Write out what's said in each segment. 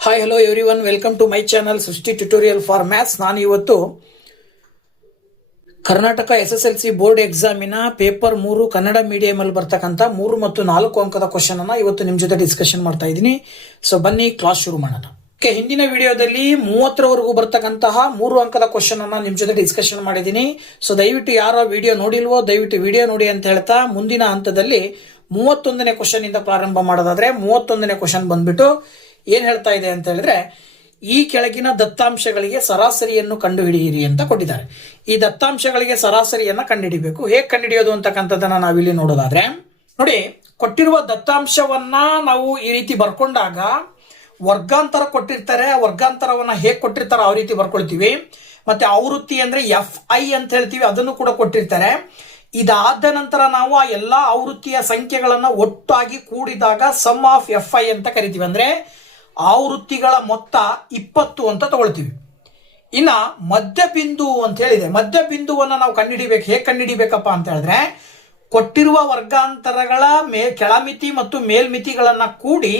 Hi hello everyone, welcome to my channel Srishti tutorial for maths. ನಾನು ಇವತ್ತು Karnataka SSLC board ಎಕ್ಸಾಮಿನ paper 3 Kannada medium ಅಲ್ಲಿ ಬರ್ತಕ್ಕಂಥ 3 ಮತ್ತು 4 ಅಂಕದ ಕ್ವಶನ್ ಅನ್ನ ಇವತ್ತು ನಿಮ್ ಜೊತೆ ಡಿಸ್ಕಷನ್ ಮಾಡ್ತಾ ಇದ್ದೀನಿ. ಸೊ ಬನ್ನಿ ಕ್ಲಾಸ್ ಶುರು ಮಾಡೋಣ. ಹಿಂದಿನ ವಿಡಿಯೋದಲ್ಲಿ 30ರವರೆಗೂ ಬರ್ತಕ್ಕಂತಹ 3 ಅಂಕದ ಕ್ವಶನ್ ಅನ್ನ ನಿಮ್ ಜೊತೆ ಡಿಸ್ಕಷನ್ ಮಾಡಿದ್ದೀನಿ. ಸೊ ದಯವಿಟ್ಟು ಯಾರೋ ವಿಡಿಯೋ ನೋಡಿಲ್ವೋ ದಯವಿಟ್ಟು ವಿಡಿಯೋ ನೋಡಿ ಅಂತ ಹೇಳ್ತಾ ಮುಂದಿನ ಹಂತದಲ್ಲಿ 31ನೇ ಕ್ವಶನ್ ಇಂದ ಪ್ರಾರಂಭ ಮಾಡೋದಾದ್ರೆ 31ನೇ ಕ್ವಶನ್ ಬಂದ್ಬಿಟ್ಟು ಏನ್ ಹೇಳ್ತಾ ಇದೆ ಅಂತ ಹೇಳಿದ್ರೆ, ಈ ಕೆಳಗಿನ ದತ್ತಾಂಶಗಳಿಗೆ ಸರಾಸರಿಯನ್ನು ಕಂಡುಹಿಡಿಯಿರಿ ಅಂತ ಕೊಟ್ಟಿದ್ದಾರೆ. ಈ ದತ್ತಾಂಶಗಳಿಗೆ ಸರಾಸರಿಯನ್ನ ಕಂಡುಹಿಡಿಬೇಕು. ಹೇಗೆ ಕಂಡುಹಿಡಿಯೋದು ಅಂತಕ್ಕಂಥದ್ದನ್ನ ನಾವಿಲ್ಲಿ ನೋಡೋದಾದ್ರೆ, ನೋಡಿ, ಕೊಟ್ಟಿರುವ ದತ್ತಾಂಶವನ್ನ ನಾವು ಈ ರೀತಿ ಬರ್ಕೊಂಡಾಗ ವರ್ಗಾಂತರ ಕೊಟ್ಟಿರ್ತಾರೆ. ವರ್ಗಾಂತರವನ್ನ ಹೇಗೆ ಕೊಟ್ಟಿರ್ತಾರೋ ಆ ರೀತಿ ಬರ್ಕೊಳ್ತೀವಿ. ಮತ್ತೆ ಆವೃತ್ತಿ ಅಂದ್ರೆ FI ಅಂತ ಹೇಳ್ತೀವಿ, ಅದನ್ನು ಕೂಡ ಕೊಟ್ಟಿರ್ತಾರೆ. ಇದಾದ ನಂತರ ನಾವು ಆ ಎಲ್ಲಾ ಆವೃತ್ತಿಯ ಸಂಖ್ಯೆಗಳನ್ನ ಒಟ್ಟಾಗಿ ಕೂಡಿದಾಗ ಸಮ್ ಆಫ್ FI ಅಂತ ಕರಿತೀವಿ. ಅಂದ್ರೆ ಆವೃತ್ತಿಗಳ ಮೊತ್ತ 20 ಅಂತ ತಗೊಳ್ತೀವಿ. ಇನ್ನ ಮಧ್ಯ ಬಿಂದು ಅಂತ ಹೇಳಿದೆ. ಮಧ್ಯ ಬಿಂದುವನ್ನ ನಾವು ಕಂಡುಹಿಡಿಬೇಕು. ಹೇಗೆ ಕಂಡುಹಿಡಿಬೇಕಪ್ಪ ಅಂತ ಹೇಳಿದ್ರೆ, ಕೊಟ್ಟಿರುವ ವರ್ಗಾಂತರಗಳ ಕೆಳಮಿತಿ ಮತ್ತು ಮೇಲ್ಮಿತಿಗಳನ್ನ ಕೂಡಿ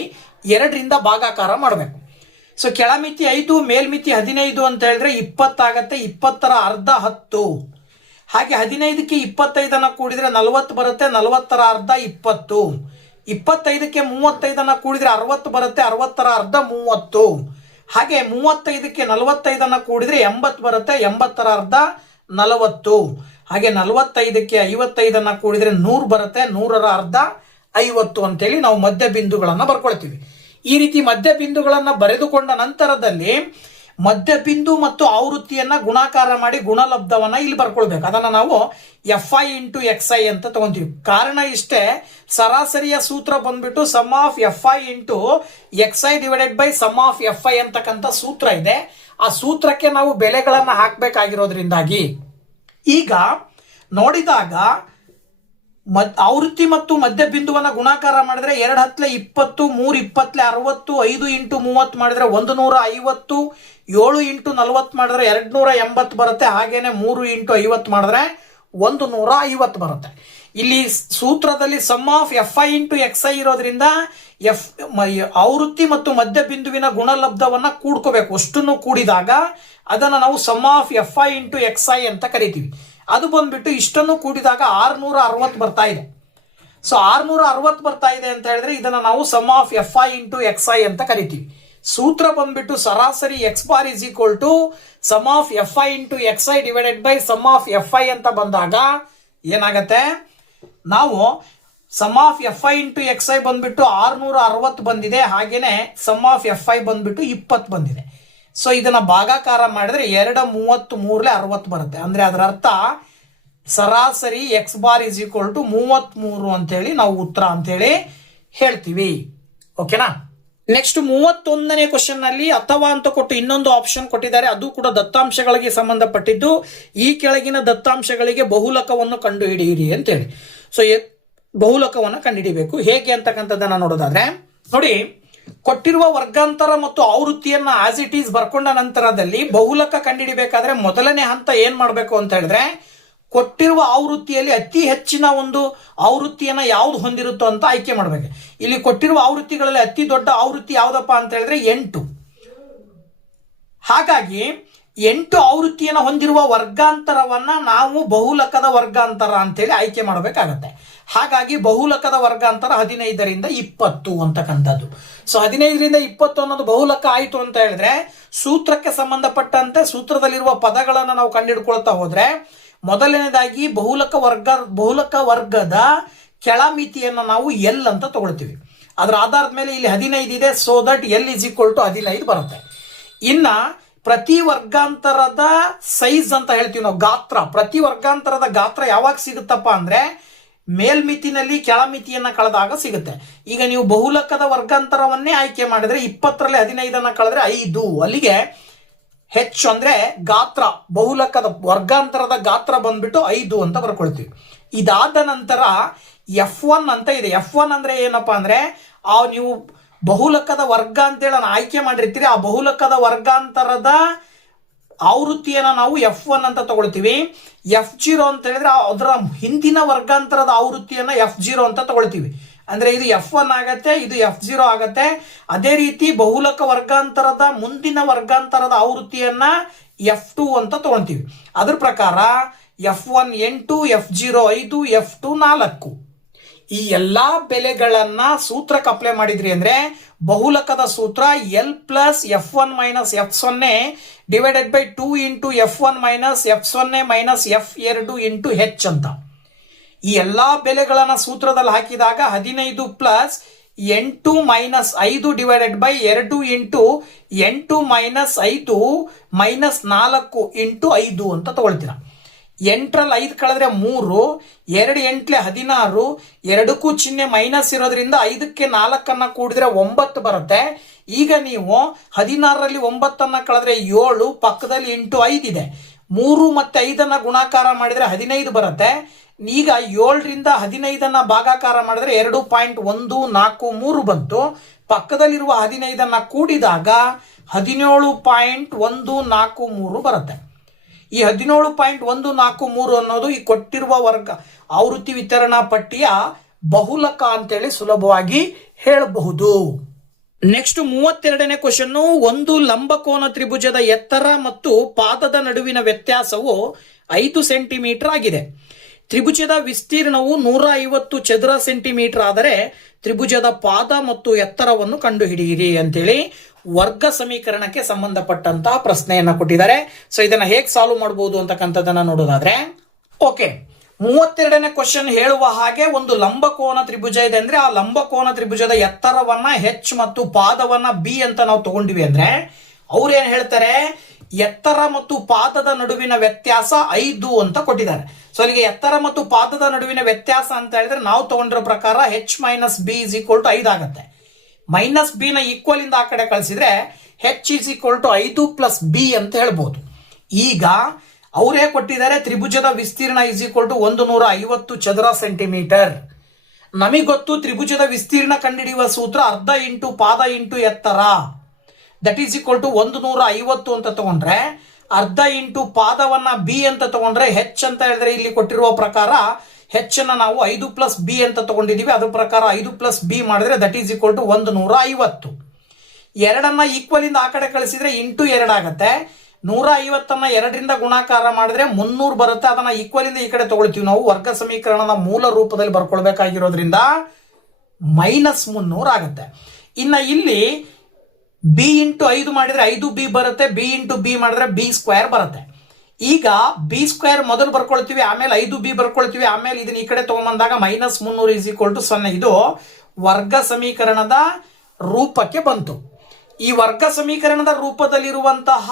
2ರಿಂದ ಭಾಗಾಕಾರ ಮಾಡಬೇಕು. ಸೊ ಕೆಳಮಿತಿ 5, ಮೇಲ್ಮಿತಿ 15 ಅಂತ ಹೇಳಿದ್ರೆ 20 ಆಗತ್ತೆ. 20ರ ಅರ್ಧ 10. ಹಾಗೆ 15ಕ್ಕೆ 25 ಕೂಡಿದ್ರೆ 40 ಬರುತ್ತೆ. 40ರ ಅರ್ಧ 20. 25ಕ್ಕೆ 35 ಕೂಡಿದ್ರೆ 60 ಬರುತ್ತೆ. 60ರ ಅರ್ಧ 30. ಹಾಗೆ 35ಕ್ಕೆ 45 ಕೂಡಿದ್ರೆ 80 ಬರುತ್ತೆ. 80ರ ಅರ್ಧ 40. ಹಾಗೆ 45ಕ್ಕೆ 55 ಕೂಡಿದ್ರೆ 100 ಬರುತ್ತೆ. 100ರ ಅರ್ಧ 50 ಅಂತೇಳಿ ನಾವು ಮಧ್ಯ ಬಿಂದುಗಳನ್ನ ಬರ್ಕೊಳ್ತೀವಿ. ಈ ರೀತಿ ಮಧ್ಯ ಬಿಂದುಗಳನ್ನ ಬರೆದುಕೊಂಡ ನಂತರದಲ್ಲಿ ಮಧ್ಯ ಬಿಂದು ಮತ್ತು ಆವೃತ್ತಿಯನ್ನ ಗುಣಾಕಾರ ಮಾಡಿ ಗುಣಲಬ್ಧವನ್ನ ಇಲ್ಲಿ ಬರ್ಕೊಳ್ಬೇಕು. ಅದನ್ನ ನಾವು FI ಇಂಟು XI ಅಂತ ತಗೊಂತೀವಿ. ಕಾರಣ ಇಷ್ಟೇ, ಸರಾಸರಿಯ ಸೂತ್ರ ಬಂದ್ಬಿಟ್ಟು sum of FI into XI divided by sum of FI ಅಂತಕ್ಕಂಥ ಸೂತ್ರ ಇದೆ. ಆ ಸೂತ್ರಕ್ಕೆ ನಾವು ಬೆಲೆಗಳನ್ನ ಹಾಕಬೇಕಾಗಿರೋದ್ರಿಂದಾಗಿ ಈಗ ನೋಡಿದಾಗ ಆವೃತ್ತಿ ಮತ್ತು ಮಧ್ಯ ಬಿಂದುವನ್ನ ಗುಣಾಕಾರ ಮಾಡಿದ್ರೆ 2 ಹತ್ಲೆ 20, 3 20 60, 5 ಇಂಟು 30 ಮಾಡಿದ್ರೆ 150, 7 ಇಂಟು 40 ಮಾಡಿದ್ರೆ 280 ಬರುತ್ತೆ. ಹಾಗೇನೆ 3 ಇಂಟು 50 ಮಾಡಿದ್ರೆ 150 ಬರುತ್ತೆ. ಇಲ್ಲಿ ಸೂತ್ರದಲ್ಲಿ sum of FI into XI ಇರೋದ್ರಿಂದ ಆವೃತ್ತಿ ಮತ್ತು ಮಧ್ಯ ಬಿಂದುವಿನ ಗುಣಲಬ್ಧವನ್ನ ಕೂಡ್ಕೋಬೇಕು. ಅಷ್ಟನ್ನು ಕೂಡಿದಾಗ ಅದನ್ನ ನಾವು sum of FI into XI ಅಂತ ಕರಿತೀವಿ. ಅದು ಬಂದ್ಬಿಟ್ಟು ಇಷ್ಟನ್ನು ಕೂಡಿದಾಗ 660 ಬರ್ತಾ ಇದೆ. ಸೊ 660 ಬರ್ತಾ ಇದೆ ಅಂತ ಹೇಳಿದ್ರೆ ಇದನ್ನ ನಾವು sum of FI into XI ಅಂತ ಕರಿತೀವಿ. ಸೂತ್ರ ಬಂದ್ಬಿಟ್ಟು ಸರಾಸರಿ X bar is equal to sum of FI into XI divided by sum of FI ಅಂತ ಬಂದಾಗ ಏನಾಗತ್ತೆ, ನಾವು sum of FI into XI ಬಂದ್ಬಿಟ್ಟು 660 ಬಂದಿದೆ. ಹಾಗೇನೆ ಸಮ್ ಆಫ್ FI ಬಂದ್ಬಿಟ್ಟು 20 ಬಂದಿದೆ. ಸೊ ಇದನ್ನ ಭಾಗಾಕಾರ ಮಾಡಿದ್ರೆ 2 33 60 ಬರುತ್ತೆ. ಅಂದ್ರೆ ಅದರ ಅರ್ಥ ಸರಾಸರಿ X bar is equal to 33 ಅಂತೇಳಿ ನಾವು ಉತ್ತರ ಅಂತೇಳಿ ಹೇಳ್ತೀವಿ. ಓಕೆನಾ. ನೆಕ್ಸ್ಟ್ 31ನೇ ಕ್ವಶನ್ ನಲ್ಲಿ ಅಥವಾ ಅಂತ ಕೊಟ್ಟು ಇನ್ನೊಂದು ಆಪ್ಷನ್ ಕೊಟ್ಟಿದ್ದಾರೆ. ಅದು ಕೂಡ ದತ್ತಾಂಶಗಳಿಗೆ ಸಂಬಂಧಪಟ್ಟಿದ್ದು. ಈ ಕೆಳಗಿನ ದತ್ತಾಂಶಗಳಿಗೆ ಬಹುಲಕವನ್ನು ಕಂಡುಹಿಡಿಯಿರಿ ಅಂತೇಳಿ. ಸೊ ಬಹುಲಕವನ್ನು ಕಂಡುಹಿಡಿಬೇಕು. ಹೇಗೆ ಅಂತಕ್ಕಂಥದ್ದನ್ನ ನೋಡೋದಾದ್ರೆ, ನೋಡಿ, ಕೊಟ್ಟಿರುವ ವರ್ಗಾಂತರ ಮತ್ತು ಆವೃತ್ತಿಯನ್ನ ಆಸ್ ಇಟ್ ಈಸ್ ಬರ್ಕೊಂಡ ನಂತರದಲ್ಲಿ ಬಹುಲಕ ಕಂಡುಹಿಡಿಬೇಕಾದ್ರೆ ಮೊದಲನೇ ಹಂತ ಏನ್ ಮಾಡಬೇಕು ಅಂತ ಹೇಳಿದ್ರೆ, ಕೊಟ್ಟಿರುವ ಆವೃತ್ತಿಯಲ್ಲಿ ಅತಿ ಹೆಚ್ಚಿನ ಒಂದು ಆವೃತ್ತಿಯನ್ನ ಯಾವ್ದು ಹೊಂದಿರುತ್ತೋ ಅಂತ ಆಯ್ಕೆ ಮಾಡಬೇಕು. ಇಲ್ಲಿ ಕೊಟ್ಟಿರುವ ಆವೃತ್ತಿಗಳಲ್ಲಿ ಅತಿ ದೊಡ್ಡ ಆವೃತ್ತಿ ಯಾವ್ದಪ್ಪ ಅಂತ ಹೇಳಿದ್ರೆ 8. ಹಾಗಾಗಿ 8 ಆವೃತ್ತಿಯನ್ನು ಹೊಂದಿರುವ ವರ್ಗಾಂತರವನ್ನ ನಾವು ಬಹುಲಕದ ವರ್ಗಾಂತರ ಅಂತೇಳಿ ಆಯ್ಕೆ ಮಾಡಬೇಕಾಗತ್ತೆ. ಹಾಗಾಗಿ ಬಹುಲಕದ ವರ್ಗಾಂತರ 15ರಿಂದ 20 ಅಂತಕ್ಕಂಥದ್ದು. ಸೊ 15ರಿಂದ 20 ಅನ್ನೋದು ಬಹುಲಕ ಆಯ್ತು ಅಂತ ಹೇಳಿದ್ರೆ, ಸೂತ್ರಕ್ಕೆ ಸಂಬಂಧಪಟ್ಟಂತೆ ಸೂತ್ರದಲ್ಲಿರುವ ಪದಗಳನ್ನ ನಾವು ಕಂಡುಹಿಡ್ಕೊಳ್ತಾ ಹೋದ್ರೆ, ಮೊದಲನೇದಾಗಿ ಬಹುಲಕ ವರ್ಗದ ಕೆಳಮಿತಿಯನ್ನು ನಾವು L ಅಂತ ತಗೊಳ್ತೀವಿ. ಅದರ ಆಧಾರದ ಮೇಲೆ ಇಲ್ಲಿ 15 ಇದೆ. So that L is equal to 15 ಬರುತ್ತೆ. ಇನ್ನ ಪ್ರತಿ ವರ್ಗಾಂತರದ ಸೈಜ್ ಅಂತ ಹೇಳ್ತೀವಿ ನಾವು, ಗಾತ್ರ. ಪ್ರತಿ ವರ್ಗಾಂತರದ ಗಾತ್ರ ಯಾವಾಗ ಸಿಗುತ್ತಪ್ಪ ಅಂದ್ರೆ ಮೇಲ್ಮಿತಿನಲ್ಲಿ ಕೆಳಮಿತಿಯನ್ನ ಕಳೆದಾಗ ಸಿಗುತ್ತೆ. ಈಗ ನೀವು ಬಹುಲಕದ ವರ್ಗಾಂತರವನ್ನೇ ಆಯ್ಕೆ ಮಾಡಿದ್ರೆ 20ರಲ್ಲಿ 15 ಕಳೆದ್ರೆ 5. ಅಲ್ಲಿಗೆ ಹೆಚ್ಚು ಅಂದ್ರೆ ಗಾತ್ರ, ಬಹುಲಕದ ವರ್ಗಾಂತರದ ಗಾತ್ರ ಬಂದ್ಬಿಟ್ಟು 5 ಅಂತ ಬರ್ಕೊಳ್ತೀವಿ. ಇದಾದ ನಂತರ F1 ಅಂತ ಇದೆ. F1 ಅಂದ್ರೆ ಏನಪ್ಪಾ ಅಂದ್ರೆ, ನೀವು ಬಹುಲಕದ ವರ್ಗ ಅಂತೇಳಿ ಆಯ್ಕೆ ಮಾಡಿರ್ತೀರಿ. ಆ ಬಹುಲಕದ ವರ್ಗಾಂತರದ ಆವೃತ್ತಿಯನ್ನ ನಾವು F1 ಅಂತ ತಗೊಳ್ತೀವಿ. F0 ಅಂತ ಹೇಳಿದ್ರೆ ಅದರ ಹಿಂದಿನ ವರ್ಗಾಂತರದ ಆವೃತ್ತಿಯನ್ನ F0 ಅಂತ ತಗೊಳ್ತೀವಿ. ಅಂದ್ರೆ ಇದು F1 ಆಗತ್ತೆ, ಇದು F0 ಆಗತ್ತೆ. ಅದೇ ರೀತಿ ಬಹುಲಕ ವರ್ಗಾಂತರದ ಮುಂದಿನ ವರ್ಗಾಂತರದ ಆವೃತ್ತಿಯನ್ನ F2 ಅಂತ ತಗೊಂತೀವಿ. ಅದ್ರ ಪ್ರಕಾರ F1 8, F0 5, F2 4. ಈ ಎಲ್ಲಾ ಬೆಲೆಗಳನ್ನ ಸೂತ್ರಕ್ಕೆ ಅಪ್ಲೈ ಮಾಡಿದ್ರಿ ಅಂದ್ರೆ ಬಹುಲಕದ ಸೂತ್ರ L plus F1 minus F0 divided by 2 into F1 minus F0 minus F2 into H ಅಂತ. ಈ ಎಲ್ಲಾ ಬೆಲೆಗಳನ್ನ ಸೂತ್ರದಲ್ಲಿ ಹಾಕಿದಾಗ 15 plus 8 minus 5 divided by 2 into 8 minus 5 minus 4 into 5 ಅಂತ ತಗೊಳ್ತೀರಾ. 8ರಲ್ಲಿ 5 ಕಳೆದ್ರೆ 3, 2 8 16, 2ಕ್ಕೂ ಚಿಹ್ನೆ ಮೈನಸ್ ಇರೋದ್ರಿಂದ 5ಕ್ಕೆ 4 ಕೂಡಿದ್ರೆ 9 ಬರುತ್ತೆ. ಈಗ ನೀವು 16ರಲ್ಲಿ 9 ಕಳೆದ್ರೆ 7, ಪಕ್ಕದಲ್ಲಿ ಇಂಟು 5 ಇದೆ. 3 ಮತ್ತೆ 5 ಗುಣಾಕಾರ ಮಾಡಿದ್ರೆ 15 ಬರುತ್ತೆ. ಈಗ 7ರಿಂದ 15 ಭಾಗಾಕಾರ ಮಾಡಿದ್ರೆ 2.143 ಬಂತು. ಪಕ್ಕದಲ್ಲಿರುವ 15 ಕೂಡಿದಾಗ 17.143 ಬರುತ್ತೆ. ಈ 17.143 ಅನ್ನೋದು ಈ ಕೊಟ್ಟಿರುವ ವರ್ಗ ಆವೃತ್ತಿ ವಿತರಣಾ ಪಟ್ಟಿಯ ಬಹುಲಕ ಅಂತೇಳಿ ಸುಲಭವಾಗಿ ಹೇಳಬಹುದು. ನೆಕ್ಸ್ಟ್ 32ನೇ ಕ್ವಶನ್. ಒಂದು ಲಂಬಕೋನ ತ್ರಿಭುಜದ ಎತ್ತರ ಮತ್ತು ಪಾದದ ನಡುವಿನ ವ್ಯತ್ಯಾಸವು 5 ಸೆಂಟಿಮೀಟರ್ ಆಗಿದೆ. ತ್ರಿಭುಜದ ವಿಸ್ತೀರ್ಣವು 150 ಚದರ ಸೆಂಟಿಮೀಟರ್ ಆದರೆ ತ್ರಿಭುಜದ ಪಾದ ಮತ್ತು ಎತ್ತರವನ್ನು ಕಂಡುಹಿಡಿಯಿರಿ ಅಂತೇಳಿ ವರ್ಗ ಸಮೀಕರಣಕ್ಕೆ ಸಂಬಂಧಪಟ್ಟಂತಹ ಪ್ರಶ್ನೆಯನ್ನ ಕೊಟ್ಟಿದ್ದಾರೆ. ಸೊ ಇದನ್ನ ಹೇಗೆ ಸಾಲ್ವ್ ಮಾಡಬಹುದು ಅಂತಕ್ಕಂಥದ್ದನ್ನ ನೋಡೋದಾದ್ರೆ, ಓಕೆ, 32ನೇ ಕ್ವಶನ್ ಹೇಳುವ ಹಾಗೆ ಒಂದು ಲಂಬಕೋನ ತ್ರಿಭುಜ ಇದೆ ಅಂದ್ರೆ ಆ ಲಂಬಕೋನ ತ್ರಿಭುಜದ ಎತ್ತರವನ್ನ H ಮತ್ತು ಪಾದವನ್ನ B ಅಂತ ನಾವು ತಗೊಂಡಿವಿ ಅಂದ್ರೆ ಅವ್ರು ಏನ್ ಹೇಳ್ತಾರೆ, ಎತ್ತರ ಮತ್ತು ಪಾದದ ನಡುವಿನ ವ್ಯತ್ಯಾಸ 5 ಅಂತ ಕೊಟ್ಟಿದ್ದಾರೆ. ಸೊ ಅಲ್ಲಿಗೆ ಎತ್ತರ ಮತ್ತು ಪಾದದ ನಡುವಿನ ವ್ಯತ್ಯಾಸ ಅಂತ ಹೇಳಿದ್ರೆ ನಾವು ತಗೊಂಡಿರೋ ಪ್ರಕಾರ H minus B is equal to 5 ಆಗುತ್ತೆ. ಮೈನಸ್ ಬಿ ನ ಈಕ್ವಲ್ ಇಂದ ಆ ಕಡೆ ಕಳಿಸಿದ್ರೆ H is equal to 5 plus B ಅಂತ ಹೇಳ್ಬೋದು. ಈಗ ಅವರೇ ಕೊಟ್ಟಿದ್ದಾರೆ ತ್ರಿಭುಜದ ವಿಸ್ತೀರ್ಣ ಇಸ್ ಈಕ್ವಲ್ ಟು 150 ಚದರ ಸೆಂಟಿಮೀಟರ್. ನಮಗೆ ಗೊತ್ತು ತ್ರಿಭುಜದ ವಿಸ್ತೀರ್ಣ ಕಂಡುಹಿಡಿಯುವ ಸೂತ್ರ ಅರ್ಧ ಇಂಟು ಪಾದ ಇಂಟು ಎತ್ತರ, ದಟ್ ಈಸ್ ಈಕ್ವಲ್ ಟು 150 ಅಂತ ತಗೊಂಡ್ರೆ ಅರ್ಧ ಇಂಟು ಪಾದವನ್ನ ಬಿ ಅಂತ ತಗೊಂಡ್ರೆ H ಅಂತ ಹೇಳಿದ್ರೆ ಇಲ್ಲಿ ಕೊಟ್ಟಿರುವ ಪ್ರಕಾರ H ಅನ್ನ ನಾವು 5 ಪ್ಲಸ್ ಬಿ ಅಂತ ತಗೊಂಡಿದೀವಿ. ಅದ್ರ ಪ್ರಕಾರ 5 ಪ್ಲಸ್ ಬಿ ಮಾಡಿದ್ರೆ ದಟ್ ಈಸ್ ಈಕ್ವಲ್ ಟು 150. ಎರಡನ್ನ ಈಕ್ವಲ್ ಇಂದ ಆ ಕಡೆ ಕಳಿಸಿದ್ರೆ ಇಂಟು 2 ಆಗುತ್ತೆ. 150 2ರಿಂದ ಗುಣಾಕಾರ ಮಾಡಿದ್ರೆ 300 ಬರುತ್ತೆ. ಅದನ್ನ ಈಕ್ವಲ್ ಇಂದ ಈ ಕಡೆ ತಗೊಳ್ತೀವಿ ನಾವು. ವರ್ಗ ಸಮೀಕರಣದ ಮೂಲ ರೂಪದಲ್ಲಿ ಬರ್ಕೊಳ್ಬೇಕಾಗಿರೋದ್ರಿಂದ ಮೈನಸ್ 300 ಆಗುತ್ತೆ. ಇನ್ನ ಇಲ್ಲಿ ಬಿ ಇಂಟು 5 ಮಾಡಿದ್ರೆ 5b ಬರುತ್ತೆ. ಬಿ ಇಂಟು ಬಿ ಮಾಡಿದ್ರೆ ಬಿ ಸ್ಕ್ವೇರ್ ಬರುತ್ತೆ. ಈಗ ಬಿ ಸ್ಕ್ವೇರ್ ಮೊದಲು ಬರ್ಕೊಳ್ತೀವಿ, ಆಮೇಲೆ 5b ಬರ್ಕೊಳ್ತೀವಿ, ಆಮೇಲೆ ಇದನ್ನ ಈ ಕಡೆ ತಗೊಂಬಂದಾಗ ಮೈನಸ್ 300 ಇಸ್ ಈಕ್ವಲ್ ಟು 0. ಇದು ವರ್ಗ ಸಮೀಕರಣದ ರೂಪಕ್ಕೆ ಬಂತು. ಈ ವರ್ಗ ಸಮೀಕರಣದ ರೂಪದಲ್ಲಿರುವಂತಹ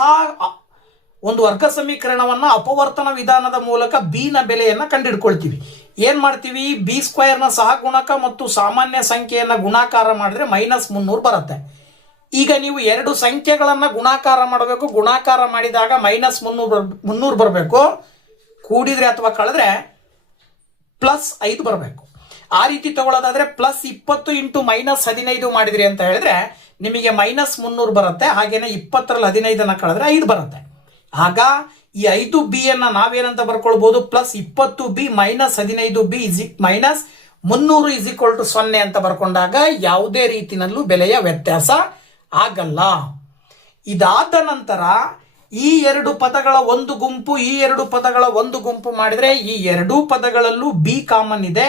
ಒಂದು ವರ್ಗ ಸಮೀಕರಣವನ್ನ ಅಪವರ್ತನ ವಿಧಾನದ ಮೂಲಕ ಬಿ ನ ಬೆಲೆಯನ್ನ ಕಂಡುಹಿಡ್ಕೊಳ್ತೀವಿ. ಏನ್ ಮಾಡ್ತೀವಿ, ಬಿ ಸ್ಕ್ವೇರ್ ನ ಸಹಗುಣಕ ಮತ್ತು ಸಾಮಾನ್ಯ ಸಂಖ್ಯೆಯನ್ನ ಗುಣಾಕಾರ ಮಾಡಿದ್ರೆ ಮೈನಸ್ 300 ಬರುತ್ತೆ. ಈಗ ನೀವು ಎರಡು ಸಂಖ್ಯೆಗಳನ್ನ ಗುಣಾಕಾರ ಮಾಡಬೇಕು. ಗುಣಾಕಾರ ಮಾಡಿದಾಗ ಮೈನಸ್ 300 ಬರಬೇಕು. ಕೂಡಿದ್ರೆ ಅಥವಾ ಕಳೆದ್ರೆ ಪ್ಲಸ್ 5 ಬರಬೇಕು. ಆ ರೀತಿ ತಗೊಳ್ಳೋದಾದ್ರೆ ಪ್ಲಸ್ 20 ಇಂಟು ಮೈನಸ್ 15 ಮಾಡಿದ್ರಿ ಅಂತ ಹೇಳಿದ್ರೆ ನಿಮಗೆ ಮೈನಸ್ 300 ಬರುತ್ತೆ. ಹಾಗೇನೆ 20ರಲ್ಲಿ 15 ಕಳೆದ್ರೆ 5 ಬರುತ್ತೆ. ಆಗ ಈ 5b ಅನ್ನ ನಾವೇನಂತ ಬರ್ಕೊಳ್ಬಹುದು, plus 20b minus 15b minus 300 is equal to 0 ಅಂತ ಬರ್ಕೊಂಡಾಗ ಯಾವುದೇ ರೀತಿನಲ್ಲೂ ಬೆಲೆಯ ವ್ಯತ್ಯಾಸ ಆಗಲ್ಲ. ಇದಾದ ನಂತರ ಈ ಎರಡು ಪದಗಳ ಒಂದು ಗುಂಪು, ಈ ಎರಡು ಪದಗಳ ಒಂದು ಗುಂಪು ಮಾಡಿದ್ರೆ ಈ ಎರಡೂ ಪದಗಳಲ್ಲೂ ಬಿ ಕಾಮನ್ ಇದೆ.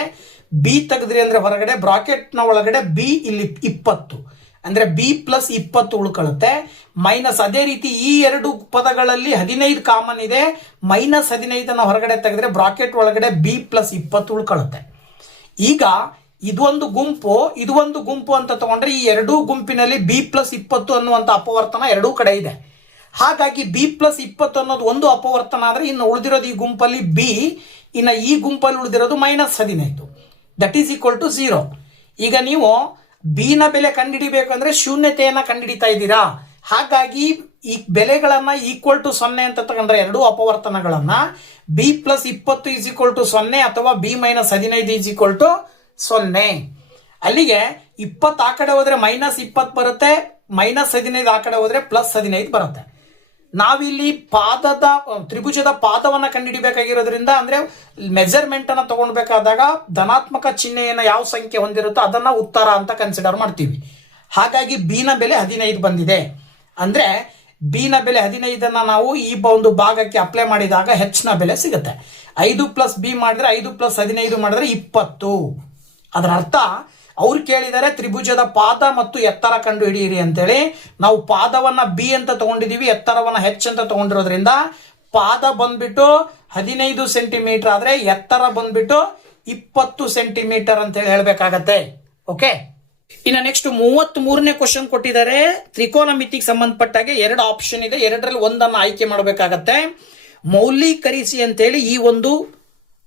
ಬಿ ತೆಗೆದ್ರಿ ಅಂದ್ರೆ ಹೊರಗಡೆ ಬ್ರಾಕೆಟ್ ನ ಒಳಗಡೆ ಬಿ ಇಲ್ಲಿ 20 ಅಂದ್ರೆ ಬಿ ಪ್ಲಸ್ 20 ಉಳ್ಕೊಳ್ಳುತ್ತೆ. ಮೈನಸ್ ಅದೇ ರೀತಿ ಈ ಎರಡು ಪದಗಳಲ್ಲಿ 15 ಕಾಮನ್ ಇದೆ. ಮೈನಸ್ 15 ಹೊರಗಡೆ ತೆಗೆದ್ರೆ ಬ್ರಾಕೆಟ್ ಒಳಗಡೆ ಬಿ ಪ್ಲಸ್ 20 ಉಳ್ಕೊಳ್ಳುತ್ತೆ. ಈಗ ಇದೊಂದು ಗುಂಪು, ಇದು ಒಂದು ಗುಂಪು ಅಂತ ತಗೊಂಡ್ರೆ ಈ ಎರಡೂ ಗುಂಪಿನಲ್ಲಿ ಬಿ ಪ್ಲಸ್ 20 ಅನ್ನುವಂತ ಅಪವರ್ತನ ಎರಡೂ ಕಡೆ ಇದೆ. ಹಾಗಾಗಿ ಬಿ ಪ್ಲಸ್ 20 ಅನ್ನೋದು ಒಂದು ಅಪವರ್ತನ ಆದ್ರೆ ಇನ್ನು ಉಳಿದಿರೋದು ಈ ಗುಂಪಲ್ಲಿ ಬಿ, ಇನ್ನು ಈ ಗುಂಪಲ್ಲಿ ಉಳಿದಿರೋದು minus 15, that is equal to 0. ಈಗ ನೀವು ಬಿ ನ ಬೆಲೆ ಕಂಡುಹಿಡಿಬೇಕಂದ್ರೆ ಶೂನ್ಯತೆಯನ್ನ ಕಂಡುಹಿಡಿತಾ ಇದ್ದೀರಾ. ಹಾಗಾಗಿ ಈ ಬೆಲೆಗಳನ್ನ ಈಕ್ವಲ್ ಟು 0 ಅಂತ ತಗೊಂಡ್ರೆ ಎರಡೂ ಅಪವರ್ತನಗಳನ್ನ B plus 20 is equal to 0 ಅಥವಾ B minus 15 is equal to 0. ಅಲ್ಲಿಗೆ 20 ಆ ಕಡೆ ಹೋದ್ರೆ ಮೈನಸ್ 20 ಬರುತ್ತೆ, ಮೈನಸ್ 15 ಆ ಕಡೆ ಹೋದ್ರೆ ಪ್ಲಸ್ 15 ಬರುತ್ತೆ. ನಾವಿಲ್ಲಿ ತ್ರಿಭುಜದ ಪಾದವನ್ನ ಕಂಡುಹಿಡಿಬೇಕಾಗಿರೋದ್ರಿಂದ ಅಂದ್ರೆ ಮೆಜರ್ಮೆಂಟ್ ಅನ್ನ ತಗೊಳ್ಬೇಕಾದಾಗ ಧನಾತ್ಮಕ ಚಿಹ್ನೆಯನ್ನ ಯಾವ ಸಂಖ್ಯೆ ಹೊಂದಿರುತ್ತೋ ಅದನ್ನ ಉತ್ತರ ಅಂತ ಕನ್ಸಿಡರ್ ಮಾಡ್ತೀವಿ. ಹಾಗಾಗಿ ಬಿ ನ ಬೆಲೆ 15 ಬಂದಿದೆ. ಅಂದ್ರೆ ಬಿ ನ ಬೆಲೆ 15 ನಾವು ಈ ಒಂದು ಭಾಗಕ್ಕೆ ಅಪ್ಲೈ ಮಾಡಿದಾಗ ಹೆಚ್ ನ ಬೆಲೆ ಸಿಗುತ್ತೆ. 5 ಪ್ಲಸ್ ಬಿ ಮಾಡಿದ್ರೆ 5 ಪ್ಲಸ್ 15 ಮಾಡಿದ್ರೆ 20. ಅದರ ಅರ್ಥ ಅವ್ರು ಕೇಳಿದರೆ ತ್ರಿಭುಜದ ಪಾದ ಮತ್ತು ಎತ್ತರ ಕಂಡು ಹಿಡಿಯಿರಿ ಅಂತೇಳಿ. ನಾವು ಪಾದವನ್ನ ಬಿ ಅಂತ ತಗೊಂಡಿದೀವಿ, ಎತ್ತರವನ್ನ ಹೆಚ್ ಅಂತ ತಗೊಂಡಿರೋದ್ರಿಂದ ಪಾದ ಬಂದ್ಬಿಟ್ಟು 15 ಸೆಂಟಿಮೀಟರ್ ಆದ್ರೆ ಎತ್ತರ ಬಂದ್ಬಿಟ್ಟು 20 ಸೆಂಟಿಮೀಟರ್ ಅಂತ ಹೇಳಿ ಹೇಳ್ಬೇಕಾಗತ್ತೆ. ಓಕೆ, ಇನ್ನು ನೆಕ್ಸ್ಟ್ 33ನೇ ಕ್ವಶನ್ ಕೊಟ್ಟಿದ್ದಾರೆ. ತ್ರಿಕೋನಮಿತಿಗೆ ಸಂಬಂಧಪಟ್ಟಾಗೆ 2 ಆಪ್ಷನ್ ಇದೆ, 2ರಲ್ಲಿ ಒಂದನ್ನು ಆಯ್ಕೆ ಮಾಡಬೇಕಾಗತ್ತೆ. ಮೌಲ್ಯೀಕರಿಸಿ ಅಂತೇಳಿ ಈ ಒಂದು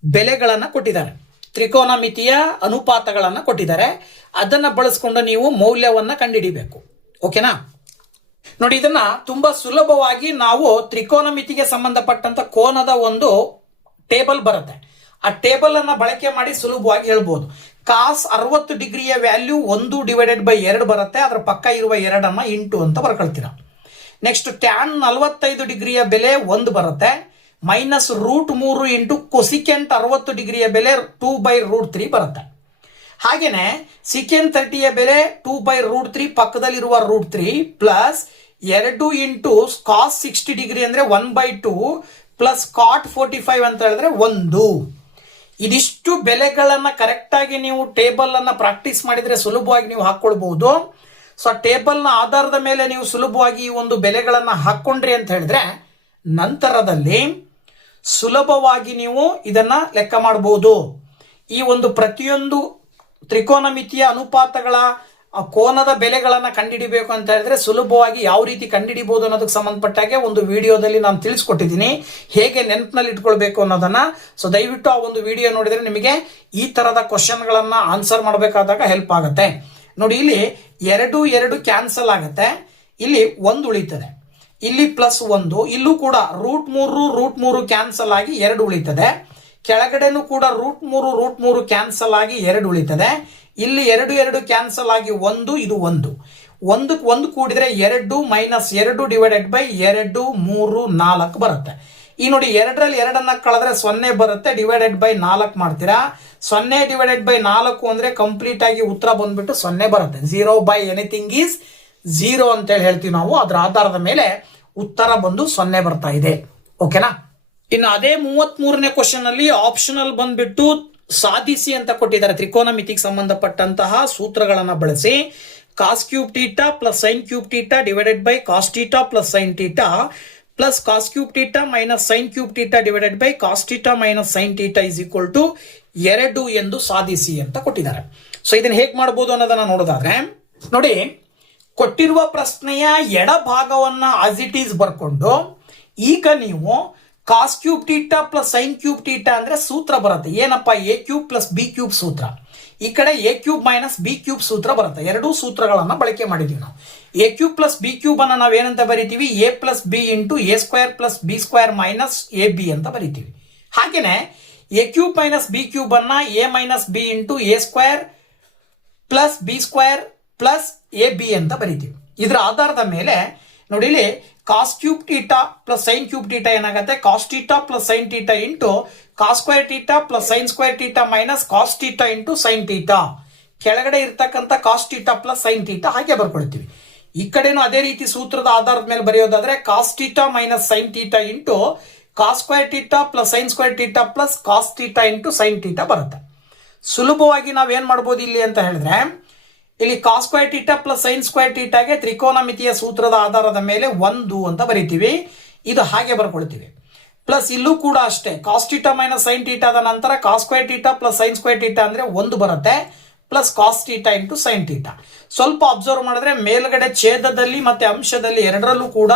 ಬೆಲೆಗಳನ್ನ ಕೊಟ್ಟಿದ್ದಾರೆ, ತ್ರಿಕೋನಮಿತಿಯ ಅನುಪಾತಗಳನ್ನ ಕೊಟ್ಟಿದ್ದಾರೆ. ಅದನ್ನ ಬಳಸ್ಕೊಂಡು ನೀವು ಮೌಲ್ಯವನ್ನ ಕಂಡುಹಿಡಿಬೇಕು. ಓಕೆನಾ? ನೋಡಿ, ಇದನ್ನ ತುಂಬಾ ಸುಲಭವಾಗಿ ನಾವು ತ್ರಿಕೋನಮಿತಿಗೆ ಸಂಬಂಧಪಟ್ಟಂತ ಕೋನದ ಒಂದು ಟೇಬಲ್ ಬರುತ್ತೆ. ಆ ಟೇಬಲ್ ಅನ್ನ ಬಳಕೆ ಮಾಡಿ ಸುಲಭವಾಗಿ ಹೇಳ್ಬೋದು. ಕಾಸ್ 60 ಡಿಗ್ರಿಯ ವ್ಯಾಲ್ಯೂ 1/2 ಬರುತ್ತೆ. ಅದರ ಪಕ್ಕ ಇರುವ 2 ಇಂಟು ಅಂತ ಬರ್ಕೊಳ್ತೀರಾ. ನೆಕ್ಸ್ಟ್ ಟ್ಯಾನ್ 45 ಡಿಗ್ರಿಯ ಬೆಲೆ 1 ಬರುತ್ತೆ. ಮೈನಸ್ √3 ಇಂಟು ಕೊಸಿಕೆಂಟ್ 60 ಡಿಗ್ರಿಯ ಬೆಲೆ 2/√3 ಬರುತ್ತೆ. ಹಾಗೇನೆ ಸಿಕೆಂಟ್ 30ಯ ಬೆಲೆ 2/√3 ಪಕ್ಕದಲ್ಲಿರುವ √3 ಪ್ಲಸ್ 2 ಇಂಟು ಕಾಸ್ 60 ಡಿಗ್ರಿ ಅಂದ್ರೆ 1/2 ಪ್ಲಸ್ ಕಾಟ್ 45 ಅಂತ ಹೇಳಿದ್ರೆ 1. ಇದಿಷ್ಟು ಬೆಲೆಗಳನ್ನ ಕರೆಕ್ಟ್ ಆಗಿ ನೀವು ಟೇಬಲ್ ಅನ್ನ ಪ್ರಾಕ್ಟೀಸ್ ಮಾಡಿದ್ರೆ ಸುಲಭವಾಗಿ ನೀವು ಹಾಕೊಳ್ಬಹುದು. ಸೊ ಟೇಬಲ್ ನ ಆಧಾರದ ಮೇಲೆ ನೀವು ಸುಲಭವಾಗಿ ಈ ಒಂದು ಬೆಲೆಗಳನ್ನ ಹಾಕೊಂಡ್ರಿ ಅಂತ ಹೇಳಿದ್ರೆ ನಂತರದಲ್ಲಿ ಸುಲಭವಾಗಿ ನೀವು ಇದನ್ನ ಲೆಕ್ಕ ಮಾಡಬಹುದು. ಈ ಒಂದು ಪ್ರತಿಯೊಂದು ತ್ರಿಕೋನಮಿತಿಯ ಅನುಪಾತಗಳ ಕೋನದ ಬೆಲೆಗಳನ್ನ ಕಂಡುಹಿಡಿಬೇಕು ಅಂತ ಹೇಳಿದ್ರೆ ಸುಲಭವಾಗಿ ಯಾವ ರೀತಿ ಕಂಡುಹಿಡಿಬಹುದು ಅನ್ನೋದಕ್ಕೆ ಸಂಬಂಧಪಟ್ಟಾಗೆ ಒಂದು ವಿಡಿಯೋದಲ್ಲಿ ನಾನು ತಿಳಿಸ್ಕೊಟ್ಟಿದ್ದೀನಿ, ಹೇಗೆ ನೆನಪಿನಲ್ಲಿ ಇಟ್ಕೊಳ್ಬೇಕು ಅನ್ನೋದನ್ನ. ಸೊ ದಯವಿಟ್ಟು ಆ ಒಂದು ವಿಡಿಯೋ ನೋಡಿದ್ರೆ ನಿಮಗೆ ಈ ತರದ ಕ್ವಶನ್ಗಳನ್ನ ಆನ್ಸರ್ ಮಾಡಬೇಕಾದಾಗ ಹೆಲ್ಪ್ ಆಗುತ್ತೆ. ನೋಡಿ, ಇಲ್ಲಿ 2 ಕ್ಯಾನ್ಸಲ್ ಆಗುತ್ತೆ, ಇಲ್ಲಿ 1 ಉಳಿತದೆ, ಇಲ್ಲಿ ಪ್ಲಸ್ 1, ಇಲ್ಲೂ ಕೂಡ √3 ಕ್ಯಾನ್ಸಲ್ ಆಗಿ 2 ಉಳಿತದೆ. ಕೆಳಗಡೆನೂ ಕೂಡ √3 ಕ್ಯಾನ್ಸಲ್ ಆಗಿ 2 ಉಳಿತದೆ. ಇಲ್ಲಿ 2 ಕ್ಯಾನ್ಸಲ್ ಆಗಿ 1, ಇದು 1 ಕೂಡಿದ್ರೆ 2 ಮೈನಸ್ 2 ಡಿವೈಡೆಡ್ ಬೈ 2 3 4 ಬರುತ್ತೆ. ಈ ನೋಡಿ 2ರಲ್ಲಿ 2 ಕಳೆದ್ರೆ 0 ಬರುತ್ತೆ, ಡಿವೈಡೆಡ್ ಬೈ 4 ಮಾಡ್ತೀರಾ. 0 ಡಿವೈಡೆಡ್ ಬೈ 4 ಅಂದ್ರೆ ಕಂಪ್ಲೀಟ್ ಆಗಿ ಉತ್ತರ ಬಂದ್ಬಿಟ್ಟು 0 ಬರುತ್ತೆ. 0 ಬೈ ಎನಿಥಿಂಗ್ ಈಸ್ 0 ಅಂತೇಳಿ ಹೇಳ್ತೀವಿ ನಾವು. ಅದರ ಆಧಾರದ ಮೇಲೆ ಉತ್ತರ ಬಂದು 0 ಬರ್ತಾ ಇದೆ. ಓಕೆನಾ? ಇನ್ನು ಅದೇ 33ನೇ ಕ್ವಶನ್ ಅಲ್ಲಿ ಆಪ್ಷನಲ್ ಬಂದ್ಬಿಟ್ಟು ಸಾಧಿಸಿ ಅಂತ ಕೊಟ್ಟಿದ್ದಾರೆ. ತ್ರಿಕೋನಮಿತಿಗೆ ಸಂಬಂಧಪಟ್ಟಂತಹ ಸೂತ್ರಗಳನ್ನ ಬಳಸಿ cos cube theta plus sine cube theta divided by cos theta plus sine theta plus cos cube theta minus sine cube theta divided by cos theta minus sine theta is equal to 2 ಎಂದು ಸಾಧಿಸಿ ಅಂತ ಕೊಟ್ಟಿದ್ದಾರೆ. So ಇದನ್ನ ಹೇಗೆ ಮಾಡಬಹುದು ಅನ್ನೋದನ್ನ ನೋಡೋದಾದ್ರೆ ನೋಡಿ, ಕೊಟ್ಟಿರುವ ಪ್ರಶ್ನೆಯ ಎಡಭಾಗವನ್ನ ಆಸ್ ಇಟ್ ಈಸ್ ಬರ್ಕೊಂಡು ಈಗ ನೀವು cos cube theta plus sine cube theta ಅಂದ್ರೆ ಸೂತ್ರ ಬರುತ್ತೆ. ಏನಪ್ಪ? A cube plus B cube ಸೂತ್ರ. ಈ ಕಡೆ A cube minus B cube ಸೂತ್ರ ಬರುತ್ತೆ. 2 ಸೂತ್ರಗಳನ್ನ ಬಳಕೆ ಮಾಡಿದೀವಿ ನಾವು. A cube plus B cube ಅನ್ನ ನಾವು ಏನಂತ ಬರಿತೀವಿ? A plus B into A square plus B square minus A B ಅಂತ ಬರಿತೀವಿ. ಹಾಗೇನೆ A cube minus B cube ಅನ್ನ A minus B into A square plus B square plus A B ಅಂತ ಬರಿತೀವಿ. ಇದರ ಆಧಾರದ ಮೇಲೆ ನೋಡಿ, ಇಲ್ಲಿ cos cube theta plus sine cube theta ಏನಾಗುತ್ತೆ? Cos theta plus sine theta into cos square theta plus sine square theta minus cos theta into sine theta. ಕೆಳಗಡೆ ಇರ್ತಕ್ಕಂಥ cos theta plus sine theta ಹಾಗೆ ಬರ್ಕೊಳ್ತೀವಿ. ಈ ಕಡೆನೂ ಅದೇ ರೀತಿ ಸೂತ್ರದ ಆಧಾರದ ಮೇಲೆ ಬರೆಯೋದಾದ್ರೆ cos theta minus sine theta into cos square theta plus sine square theta plus cos theta into sine theta ಬರುತ್ತೆ. ಸುಲಭವಾಗಿ ನಾವೇನ್ ಮಾಡ್ಬೋದು ಇಲ್ಲಿ ಅಂತ ಹೇಳಿದ್ರೆ, ಇಲ್ಲಿ cos square theta plus sine square ಥೀಟಾಗೆ ತ್ರಿಕೋನಮಿತಿಯ ಸೂತ್ರದ ಆಧಾರದ ಮೇಲೆ 1 ಅಂತ ಬರೀತೀವಿ. ಇದು ಹಾಗೆ ಬರ್ಕೊಳ್ತೀವಿ. ಪ್ಲಸ್ ಇಲ್ಲೂ ಕೂಡ ಅಷ್ಟೇ, ಕಾಸ್ ಥೀಟಾ ಮೈನಸ್ ಸೈನ್ ಥೀಟಾದ ನಂತರ cos square theta plus sine square theta ಅಂದ್ರೆ 1 ಬರುತ್ತೆ, plus cos theta into sine theta. ಸ್ವಲ್ಪ ಅಬ್ಸರ್ವ್ ಮಾಡಿದ್ರೆ ಮೇಲ್ಗಡೆ ಛೇದದಲ್ಲಿ ಮತ್ತೆ ಅಂಶದಲ್ಲಿ 2ರಲ್ಲೂ ಕೂಡ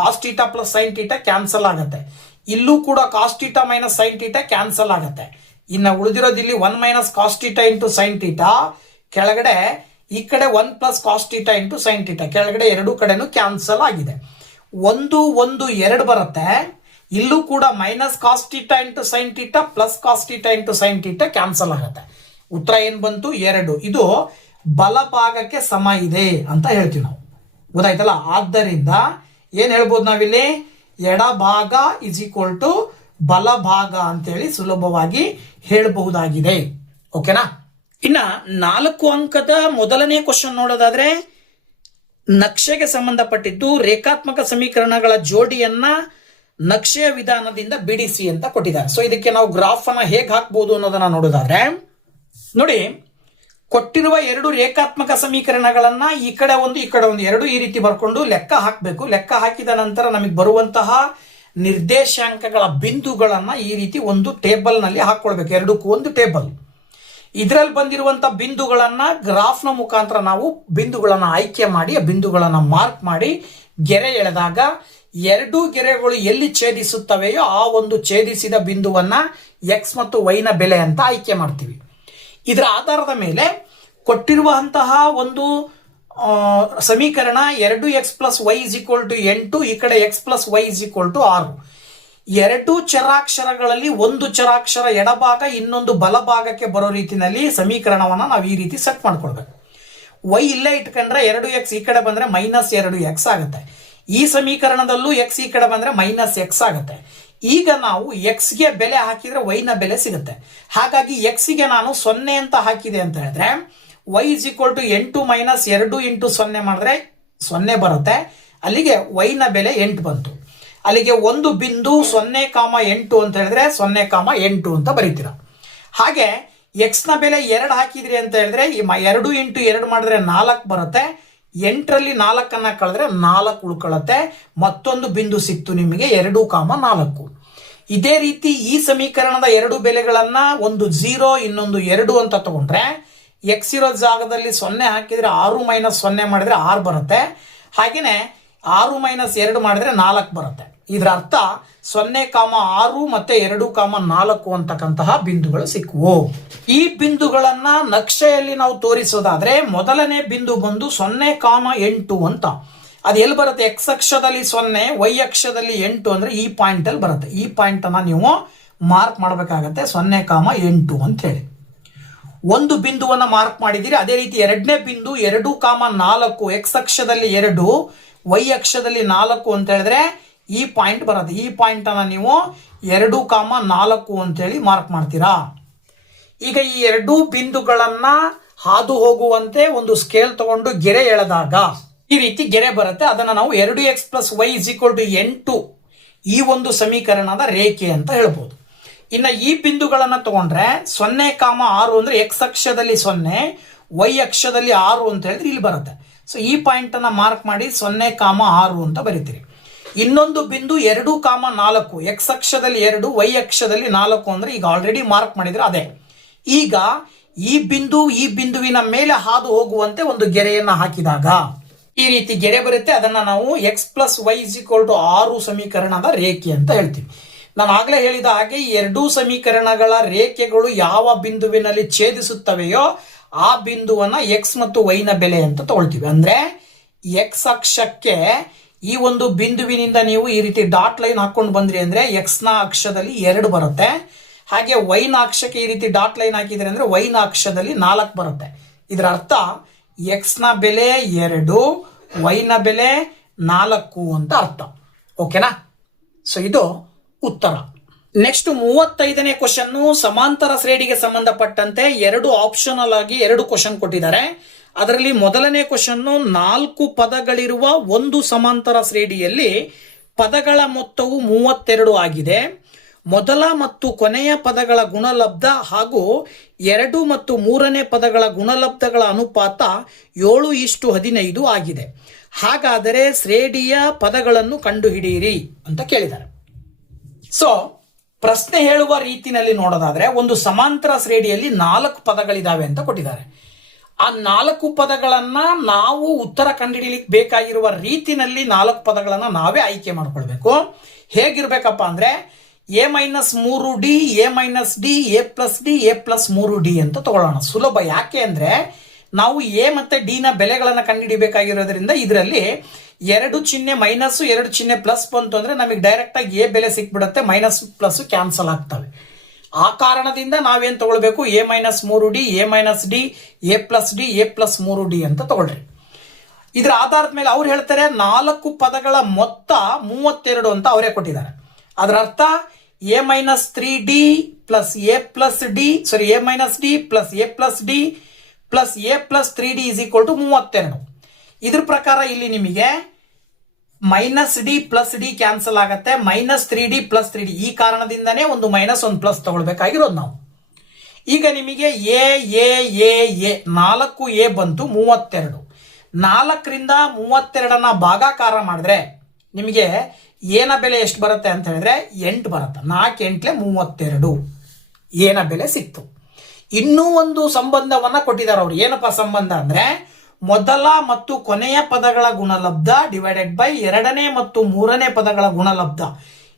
cos theta plus sine theta cancel ಆಗುತ್ತೆ. ಇಲ್ಲೂ ಕೂಡ cos theta minus sine theta cancel ಆಗುತ್ತೆ. ಇನ್ನು ಉಳಿದಿರೋದು ಇಲ್ಲಿ 1 minus cos theta into sine theta, ಕೆಳಗಡೆ ಈ ಕಡೆ 1 plus cos theta into sine theta, ಕೆಳಗಡೆ 2 ಕಡೆನೂ ಕ್ಯಾನ್ಸಲ್ ಆಗಿದೆ. 1 1 2 ಬರುತ್ತೆ. ಇಲ್ಲೂ ಕೂಡ minus cos theta into sine theta plus cos theta into sine theta cancel ಆಗುತ್ತೆ. ಉತ್ತರ ಏನ್ ಬಂತು? 2. ಇದು ಬಲಭಾಗಕ್ಕೆ ಸಮ ಇದೆ ಅಂತ ಹೇಳ್ತೀವಿ ನಾವು. ಗೊತ್ತಾಯ್ತಲ್ಲ? ಆದ್ದರಿಂದ ಏನ್ ಹೇಳ್ಬೋದು ನಾವಿಲ್ಲಿ? ಎಡಭಾಗ ಇಸ್ ಈಕ್ವಲ್ ಟು ಬಲಭಾಗ ಅಂತೇಳಿ ಸುಲಭವಾಗಿ ಹೇಳಬಹುದಾಗಿದೆ. ಓಕೆನಾ? ಇನ್ನ 4 ಅಂಕದ ಮೊದಲನೇ ಕ್ವಶನ್ ನೋಡೋದಾದ್ರೆ ನಕ್ಷೆಗೆ ಸಂಬಂಧಪಟ್ಟಿದ್ದು ರೇಖಾತ್ಮಕ ಸಮೀಕರಣಗಳ ಜೋಡಿಯನ್ನ ನಕ್ಷೆಯ ವಿಧಾನದಿಂದ ಬಿಡಿಸಿ ಅಂತ ಕೊಟ್ಟಿದ್ದಾರೆ. ಸೊ ಇದಕ್ಕೆ ನಾವು ಗ್ರಾಫ್ ಅನ್ನ ಹೇಗೆ ಹಾಕ್ಬಹುದು ಅನ್ನೋದನ್ನ ನೋಡೋದಾದ್ರೆ ನೋಡಿ, ಕೊಟ್ಟಿರುವ 2 ರೇಖಾತ್ಮಕ ಸಮೀಕರಣಗಳನ್ನ ಈ ಕಡೆ ಒಂದು ಎರಡು ಈ ರೀತಿ ಬರ್ಕೊಂಡು ಲೆಕ್ಕ ಹಾಕಬೇಕು. ಲೆಕ್ಕ ಹಾಕಿದ ನಂತರ ನಮಗೆ ಬರುವಂತಹ ನಿರ್ದೇಶಾಂಕಗಳ ಬಿಂದುಗಳನ್ನ ಈ ರೀತಿ ಒಂದು ಟೇಬಲ್ ನಲ್ಲಿ ಹಾಕೊಳ್ಬೇಕು. ಎರಡಕ್ಕೂ ಒಂದು ಟೇಬಲ್. ಇದರಲ್ಲಿ ಬಂದಿರುವಂತಹ ಬಿಂದುಗಳನ್ನ ಗ್ರಾಫ್ ನ ಮುಖಾಂತರ ನಾವು ಬಿಂದುಗಳನ್ನ ಆಯ್ಕೆ ಮಾಡಿ ಆ ಬಿಂದುಗಳನ್ನ ಮಾರ್ಕ್ ಮಾಡಿ ಗೆರೆ ಎಳೆದಾಗ 2 ಗೆರೆಗಳು ಎಲ್ಲಿ ಛೇದಿಸುತ್ತವೆಯೋ ಆ ಒಂದು ಛೇದಿಸಿದ ಬಿಂದುವನ್ನ ಎಕ್ಸ್ ಮತ್ತು ವೈ ನ ಬೆಲೆ ಅಂತ ಆಯ್ಕೆ ಮಾಡ್ತೀವಿ. ಇದರ ಆಧಾರದ ಮೇಲೆ ಕೊಟ್ಟಿರುವಂತಹ ಒಂದು ಸಮೀಕರಣ 2x + y = 8, ಈ ಕಡೆ x + y = 6. 2 ಚರಾಕ್ಷರಗಳಲ್ಲಿ ಒಂದು ಚರಾಕ್ಷರ ಎಡಭಾಗ ಇನ್ನೊಂದು ಬಲಭಾಗಕ್ಕೆ ಬರೋ ರೀತಿಯಲ್ಲಿ ಸಮೀಕರಣವನ್ನ ನಾವು ಈ ರೀತಿ ಸೆಟ್ ಮಾಡ್ಕೊಳ್ಬೇಕು. y ಇಲ್ಲೇ ಇಟ್ಕೊಂಡ್ರೆ 2x ಈ ಕಡೆ ಬಂದ್ರೆ -2x ಆಗುತ್ತೆ. ಈ ಸಮೀಕರಣದಲ್ಲೂ x ಈ ಕಡೆ ಬಂದ್ರೆ -x ಆಗುತ್ತೆ. ಈಗ ನಾವು x ಗೆ ಬೆಲೆ ಹಾಕಿದ್ರೆ y ನ ಬೆಲೆ ಸಿಗುತ್ತೆ. ಹಾಗಾಗಿ x ಗೆ ನಾನು 0 ಅಂತ ಹಾಕಿದೆ ಅಂತ ಹೇಳಿದ್ರೆ y = 8 - 2 × 0 ಮಾಡಿದ್ರೆ 0 ಬರುತ್ತೆ. ಅಲ್ಲಿಗೆ y ನ ಬೆಲೆ 8 ಬಂತು. ಅಲ್ಲಿಗೆ ಒಂದು ಬಿಂದು 0,8 ಅಂತ ಹೇಳಿದ್ರೆ 0,8 ಅಂತ ಬರೀತೀರಾ. ಹಾಗೆ x ನ ಬೆಲೆ 2 ಹಾಕಿದ್ರಿ ಅಂತ ಹೇಳಿದ್ರೆ 2 × 2 ಮಾಡಿದ್ರೆ 4 ಬರುತ್ತೆ. 8ರಲ್ಲಿ 4 ಅನ್ನ ಕಳೆದ್ರೆ 4 ಉಳ್ಕೊಳ್ಳುತ್ತೆ. ಮತ್ತೊಂದು ಬಿಂದು ಸಿಕ್ತು ನಿಮಗೆ 2,4. ಇದೇ ರೀತಿ ಈ ಸಮೀಕರಣದ 2 ಬೆಲೆಗಳನ್ನ ಒಂದು 0 ಇನ್ನೊಂದು 2 ಅಂತ ತಗೊಂಡ್ರೆ x ಇರೋ ಜಾಗದಲ್ಲಿ 0 ಹಾಕಿದ್ರೆ 6 - 0 ಮಾಡಿದ್ರೆ 6 ಬರುತ್ತೆ. ಹಾಗೇನೆ 6 - 2 ಮಾಡಿದ್ರೆ 4 ಬರುತ್ತೆ. ಇದರ ಅರ್ಥ 0,6 ಮತ್ತೆ 2,4 ಅಂತಕ್ಕಂತಹ ಬಿಂದುಗಳು ಸಿಕ್ಕುವು. ಈ ಬಿಂದುಗಳನ್ನ ನಕ್ಷೆಯಲ್ಲಿ ನಾವು ತೋರಿಸೋದಾದ್ರೆ ಮೊದಲನೇ ಬಿಂದು ಬಂದು 0,8 ಅಂತ. ಅದು ಎಲ್ಲಿ ಬರುತ್ತೆ? x ಅಕ್ಷದಲ್ಲಿ 0, y ಅಕ್ಷದಲ್ಲಿ 8 ಅಂದ್ರೆ ಈ ಪಾಯಿಂಟ್ ಅಲ್ಲಿ ಬರುತ್ತೆ. ಈ ಪಾಯಿಂಟ್ ಅನ್ನ ನೀವು ಮಾರ್ಕ್ ಮಾಡಬೇಕಾಗತ್ತೆ 0,8 ಅಂತ ಹೇಳಿ. ಒಂದು ಬಿಂದುವನ್ನ ಮಾರ್ಕ್ ಮಾಡಿದಿರಿ. ಅದೇ ರೀತಿ ಎರಡನೇ ಬಿಂದು 2,4, x ಅಕ್ಷದಲ್ಲಿ 2, y ಅಕ್ಷದಲ್ಲಿ 4 ಅಂತ ಹೇಳಿದ್ರೆ ಈ ಪಾಯಿಂಟ್ ಬರುತ್ತೆ. ಈ ಪಾಯಿಂಟ್ ಅನ್ನ ನೀವು 2,4 ಅಂತ ಹೇಳಿ ಮಾರ್ಕ್ ಮಾಡ್ತೀರಾ. ಈಗ ಈ 2 ಬಿಂದುಗಳನ್ನ ಹಾದು ಹೋಗುವಂತೆ ಒಂದು ಸ್ಕೇಲ್ ತಗೊಂಡು ಗೆರೆ ಎಳೆದಾಗ ಈ ರೀತಿ ಗೆರೆ ಬರುತ್ತೆ. ಅದನ್ನ ನಾವು 2x + y = 8 ಈ ಒಂದು ಸಮೀಕರಣದ ರೇಖೆ ಅಂತ ಹೇಳ್ಬೋದು. ಇನ್ನ ಈ ಬಿಂದುಗಳನ್ನ ತಗೊಂಡ್ರೆ 0,6 ಅಂದ್ರೆ x ಅಕ್ಷದಲ್ಲಿ 0, y ಅಕ್ಷದಲ್ಲಿ 6 ಅಂತ ಹೇಳಿದ್ರೆ ಇಲ್ಲಿ ಬರುತ್ತೆ. ಸೊ ಈ ಪಾಯಿಂಟ್ ಅನ್ನ ಮಾರ್ಕ್ ಮಾಡಿ 0,6 ಅಂತ ಬರೀತೀರಿ. ಇನ್ನೊಂದು ಬಿಂದು 2,4, x ಅಕ್ಷದಲ್ಲಿ 2, y ಅಕ್ಷದಲ್ಲಿ 4 ಅಂದ್ರೆ ಈಗ ಆಲ್ರೆಡಿ ಮಾರ್ಕ್ ಮಾಡಿದ್ರೆ ಅದೇ. ಈಗ ಈ ಬಿಂದುವಿನ ಮೇಲೆ ಹಾದು ಹೋಗುವಂತೆ ಒಂದು ಗೆರೆಯನ್ನ ಹಾಕಿದಾಗ ಈ ರೀತಿ ಗೆರೆ ಬರುತ್ತೆ. ಅದನ್ನ ನಾವು x + y = 6 ಸಮೀಕರಣದ ರೇಖೆ ಅಂತ ಹೇಳ್ತೀವಿ. ನಾನು ಆಗ್ಲೇ ಹೇಳಿದ ಹಾಗೆ ಈ 2 ಸಮೀಕರಣಗಳ ರೇಖೆಗಳು ಯಾವ ಬಿಂದುವಿನಲ್ಲಿ ಛೇದಿಸುತ್ತವೆಯೋ ಆ ಬಿಂದುವನ್ನ x ಮತ್ತು y ನ ಬೆಲೆ ಅಂತ ತಗೊಳ್ತೀವಿ. ಅಂದ್ರೆ x ಅಕ್ಷಕ್ಕೆ ಈ ಒಂದು ಬಿಂದುವಿನಿಂದ ನೀವು ಈ ರೀತಿ ಡಾಟ್ ಲೈನ್ ಹಾಕೊಂಡು ಬಂದ್ರಿ ಅಂದ್ರೆ x ನ ಅಕ್ಷದಲ್ಲಿ 2 ಬರುತ್ತೆ. ಹಾಗೆ y ನ ಅಕ್ಷಕ್ಕೆ ಈ ರೀತಿ ಡಾಟ್ ಲೈನ್ ಹಾಕಿದ್ರೆ ಅಂದ್ರೆ y ನ ಅಕ್ಷದಲ್ಲಿ 4 ಬರುತ್ತೆ. ಇದರ ಅರ್ಥ x ನ ಬೆಲೆ 2, y ನ ಬೆಲೆ 4 ಅಂತ ಅರ್ಥ. ಓಕೆನಾ? ಸೊ ಇದು ಉತ್ತರ. ನೆಕ್ಸ್ಟ್ 35ನೇ ಕ್ವಶನ್ ಸಮಾಂತರ ಶ್ರೇಣಿಗೆ ಸಂಬಂಧಪಟ್ಟಂತೆ 2 ಆಪ್ಷನಲ್ ಆಗಿ 2 ಕ್ವಶನ್ ಕೊಟ್ಟಿದ್ದಾರೆ. ಅದರಲ್ಲಿ ಮೊದಲನೇ ಕ್ವಶನ್ 4 ಪದಗಳಿರುವ ಒಂದು ಸಮಾಂತರ ಶ್ರೇಣಿಯಲ್ಲಿ ಪದಗಳ ಮೊತ್ತವು 32 ಆಗಿದೆ. ಮೊದಲ ಮತ್ತು ಕೊನೆಯ ಪದಗಳ ಗುಣಲಬ್ಧ ಹಾಗೂ 2 ಮತ್ತು 3ನೇ ಪದಗಳ ಗುಣಲಬ್ಧಗಳ ಅನುಪಾತ 7:15 ಆಗಿದೆ. ಹಾಗಾದರೆ ಶ್ರೇಣಿಯ ಪದಗಳನ್ನು ಕಂಡುಹಿಡಿಯಿರಿ ಅಂತ ಕೇಳಿದ್ದಾರೆ. ಸೊ ಪ್ರಶ್ನೆ ಹೇಳುವ ರೀತಿಯಲ್ಲಿ ನೋಡೋದಾದ್ರೆ ಒಂದು ಸಮಾಂತರ ಶ್ರೇಣಿಯಲ್ಲಿ 4 ಪದಗಳಿದಾವೆ ಅಂತ ಕೊಟ್ಟಿದ್ದಾರೆ. ಆ 4 ಪದಗಳನ್ನ ನಾವು ಉತ್ತರ ಕಂಡುಹಿಡಿಯಲಿಕ್ಕೆ ಬೇಕಾಗಿರುವ ರೀತಿನಲ್ಲಿ 4 ಪದಗಳನ್ನ ನಾವೇ ಆಯ್ಕೆ ಮಾಡ್ಕೊಳ್ಬೇಕು. ಹೇಗಿರ್ಬೇಕಪ್ಪ ಅಂದ್ರೆ a-3d, a-d, a+d, a+3d ಅಂತ ತಗೊಳ್ಳೋಣ. ಸುಲಭ. ಯಾಕೆ ಅಂದ್ರೆ ನಾವು a ಮತ್ತೆ d ನ ಬೆಲೆಗಳನ್ನ ಕಂಡುಹಿಡಿಯಬೇಕಾಗಿರೋದ್ರಿಂದ ಇದರಲ್ಲಿ 2 ಚಿಹ್ನೆ ಮೈನಸ್ 2 ಚಿಹ್ನೆ ಪ್ಲಸ್ ಬಂತು ಅಂದ್ರೆ ನಮಗೆ ಡೈರೆಕ್ಟ್ ಆಗಿ a ಬೆಲೆ ಸಿಕ್ಬಿಡುತ್ತೆ, ಮೈನಸ್ ಪ್ಲಸ್ ಕ್ಯಾನ್ಸಲ್ ಆಗ್ತವೆ. ಆ ಕಾರಣದಿಂದ ನಾವೇನ್ ತಗೊಳ್ಬೇಕು? a-3d, a-d, a+d, a+3d ಅಂತ ತಗೊಳ್ರಿ. ಇದರ ಆಧಾರದ ಮೇಲೆ ಅವ್ರು ಹೇಳ್ತಾರೆ 4 ಪದಗಳ ಮೊತ್ತ 32 ಅಂತ ಅವರೇ ಕೊಟ್ಟಿದ್ದಾರೆ. ಅದರ ಅರ್ಥ a-3d plus a plus D a-d plus a plus D plus a plus 3d is equal to 32. ಇದ್ರ ಪ್ರಕಾರ ಇಲ್ಲಿ ನಿಮಗೆ minus D plus D cancel ಆಗುತ್ತೆ, -3d ಪ್ಲಸ್ 3d. ಈ ಕಾರಣದಿಂದನೇ ಒಂದು ಮೈನಸ್ ಒಂದು ಪ್ಲಸ್ ತಗೊಳ್ಬೇಕಾಗಿರೋದು ನಾವು. ಈಗ ನಿಮಗೆ ಎ 4a ಬಂತು 32. 4ರಿಂದ 32ನ್ನ ಭಾಗಾಕಾರ ಮಾಡಿದ್ರೆ ನಿಮಗೆ ಏನ ಬೆಲೆ ಎಷ್ಟು ಬರುತ್ತೆ ಅಂತ ಹೇಳಿದ್ರೆ 8 ಬರುತ್ತೆ. 4 8 32 ಏನ ಬೆಲೆ ಸಿಕ್ತು. ಇನ್ನೂ ಒಂದು ಸಂಬಂಧವನ್ನ ಕೊಟ್ಟಿದ್ದಾರೆ ಅವರು. ಏನಪ್ಪ ಸಂಬಂಧ ಅಂದ್ರೆ ಮೊದಲ ಮತ್ತು ಕೊನೆಯ ಪದಗಳ ಗುಣಲಬ್ಧ ಡಿವೈಡೆಡ್ ಬೈ ಎರಡನೇ ಮತ್ತು ಮೂರನೇ ಪದಗಳ ಗುಣಲಬ್ಧ,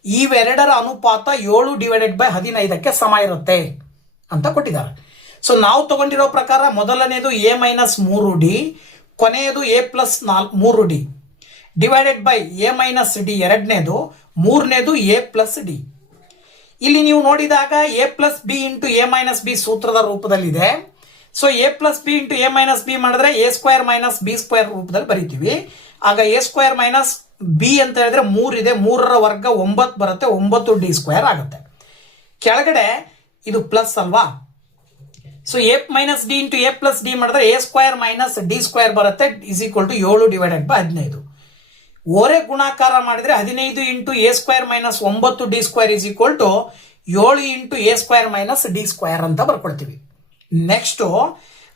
ಇವೆರಡರ ಅನುಪಾತ 7 ಡಿವೈಡೆಡ್ ಬೈ 15ಕ್ಕೆ ಸಮ ಇರುತ್ತೆ ಅಂತ ಕೊಟ್ಟಿದ್ದಾರೆ. ಸೊ ನಾವು ತಗೊಂಡಿರೋ ಪ್ರಕಾರ ಮೊದಲನೇದು a-3d, ಕೊನೆಯದು a+3d ಡಿವೈಡೆಡ್ ಬೈ a-d ಎರಡನೇದು, ಮೂರನೇದು a+d. ಇಲ್ಲಿ ನೀವು ನೋಡಿದಾಗ a+b ಇಂಟು a-b ಸೂತ್ರದ ರೂಪದಲ್ಲಿದೆ. ಸೊ a+b ಇಂಟು a-b ಮಾಡಿದ್ರೆ a² ಮೈನಸ್ b² ರೂಪದಲ್ಲಿ ಬರೀತೀವಿ. ಆಗ a² ಮೈನಸ್ b ಅಂತ ಹೇಳಿದ್ರೆ 3 ಇದೆ, 3ರ ವರ್ಗ 9 ಬರುತ್ತೆ, 9d² ಆಗುತ್ತೆ. ಕೆಳಗಡೆ ಇದು ಪ್ಲಸ್ ಅಲ್ವಾ. ಸೊ a-d ಇಂಟು a+d ಮಾಡಿದ್ರೆ a² ಮೈನಸ್ d² ಬರುತ್ತೆ, is equal to 7 divided by 15. ಓರೆ ಗುಣಾಕಾರ ಮಾಡಿದ್ರೆ 15 into a² minus 9d² is equal to 7 into a² minus d² ಅಂತ ಬರ್ಕೊಳ್ತೀವಿ. ನೆಕ್ಸ್ಟ್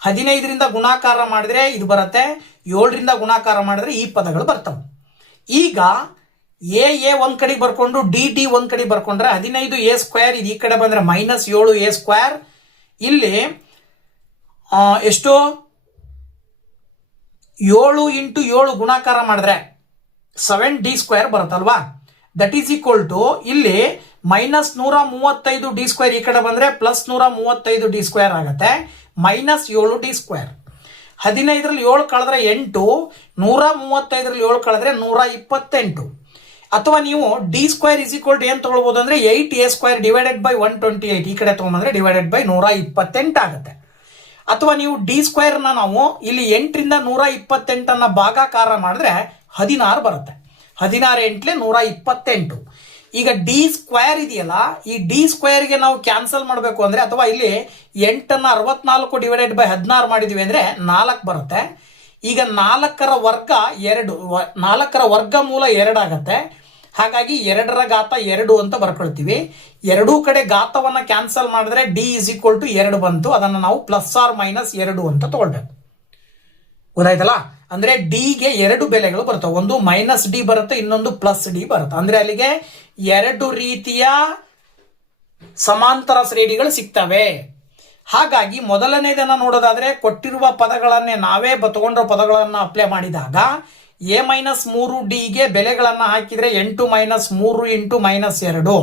15ರಿಂದ ಗುಣಾಕಾರ ಮಾಡಿದ್ರೆ ಇದು ಬರುತ್ತೆ, 7ರಿಂದ ಗುಣಾಕಾರ ಮಾಡಿದ್ರೆ ಈ ಪದಗಳು ಬರ್ತವೆ. ಈಗ ಎ ಒಂದ್ ಕಡೆ ಬರ್ಕೊಂಡು ಡಿ ಒಂದ್ ಕಡೆ ಬರ್ಕೊಂಡ್ರೆ 15a² ಇದು ಈ ಕಡೆ ಬಂದ್ರೆ -7a². ಇಲ್ಲಿ ಎಷ್ಟು 7 ಇಂಟು 7 ಗುಣಾಕಾರ ಮಾಡಿದ್ರೆ 7d² ಬರುತ್ತಲ್ವಾ. ದಟ್ ಈಸ್ ಈಕ್ವಲ್ ಟು ಇಲ್ಲಿ -135d² ಈ ಕಡೆ ಬಂದ್ರೆ +135d² ಆಗುತ್ತೆ, -7d². 15ರಲ್ಲಿ 7 ಕಳೆದ್ರೆ 8, 135ರಲ್ಲಿ 7 ಕಳೆದ್ರೆ 128. ಅಥವಾ ನೀವು d² ಇಸ್ ಈಕ್ವಲ್ ಟು ಏನ್ ತಗೊಳ್ಬಹುದು ಅಂದ್ರೆ 8a² ಡಿವೈಡೆಡ್ ಬೈ 128 ಈ ಕಡೆ ತಗೊಂಡ್ಬಂದ್ರೆ ಡಿವೈಡೆಡ್ ಬೈ 128 ಆಗುತ್ತೆ. ಅಥವಾ ನೀವು d² ನಾವು ಇಲ್ಲಿ 8ರಿಂದ 128 ಭಾಗಾಕಾರ ಮಾಡಿದ್ರೆ 16 ಬರುತ್ತೆ. 16 8 128. ಈಗ d² ಇದೆಯಲ್ಲ, ಈ d² ಗೆ ನಾವು ಕ್ಯಾನ್ಸಲ್ ಮಾಡಬೇಕು ಅಂದ್ರೆ, ಅಥವಾ ಇಲ್ಲಿ 8ನ್ನ 64 ಡಿವೈಡೆಡ್ ಬೈ 16 ಮಾಡಿದೀವಿ ಅಂದ್ರೆ 4 ಬರುತ್ತೆ. ಈಗ 4ರ ವರ್ಗ 2, 4ರ ವರ್ಗಮೂಲ 2 ಆಗುತ್ತೆ. ಹಾಗಾಗಿ 2ರ ಘಾತ 2 ಅಂತ ಬರ್ಕೊಳ್ತೀವಿ. ಎರಡೂ ಕಡೆ ಘಾತವನ್ನ ಕ್ಯಾನ್ಸಲ್ ಮಾಡಿದ್ರೆ d ಇಸ್ ಈಕ್ವಲ್ ಟು 2 ಬಂತು. ಅದನ್ನು ನಾವು ಪ್ಲಸ್ ಆರ್ ಮೈನಸ್ 2 ಅಂತ ತಗೊಳ್ಬೇಕು. ಗೊತ್ತಾಯ್ತಲ್ಲ. ಅಂದ್ರೆ ಡಿ ಗೆ 2 ಬೆಲೆಗಳು ಬರ್ತವೆ, ಒಂದು -d ಬರುತ್ತೆ, ಇನ್ನೊಂದು +d ಬರುತ್ತೆ. ಅಂದ್ರೆ ಅಲ್ಲಿಗೆ 2 ರೀತಿಯ ಸಮಾಂತರ ಶ್ರೇಣಿಗಳು ಸಿಗ್ತವೆ. ಹಾಗಾಗಿ ಮೊದಲನೇದನ್ನ ನೋಡೋದಾದ್ರೆ ಕೊಟ್ಟಿರುವ ಪದಗಳನ್ನೇ ನಾವೇ ತಗೊಂಡಿರೋ ಪದಗಳನ್ನ ಅಪ್ಲೈ ಮಾಡಿದಾಗ a-3d ಗೆ ಬೆಲೆಗಳನ್ನ ಹಾಕಿದ್ರೆ 8 -3 ಇಂಟು -2,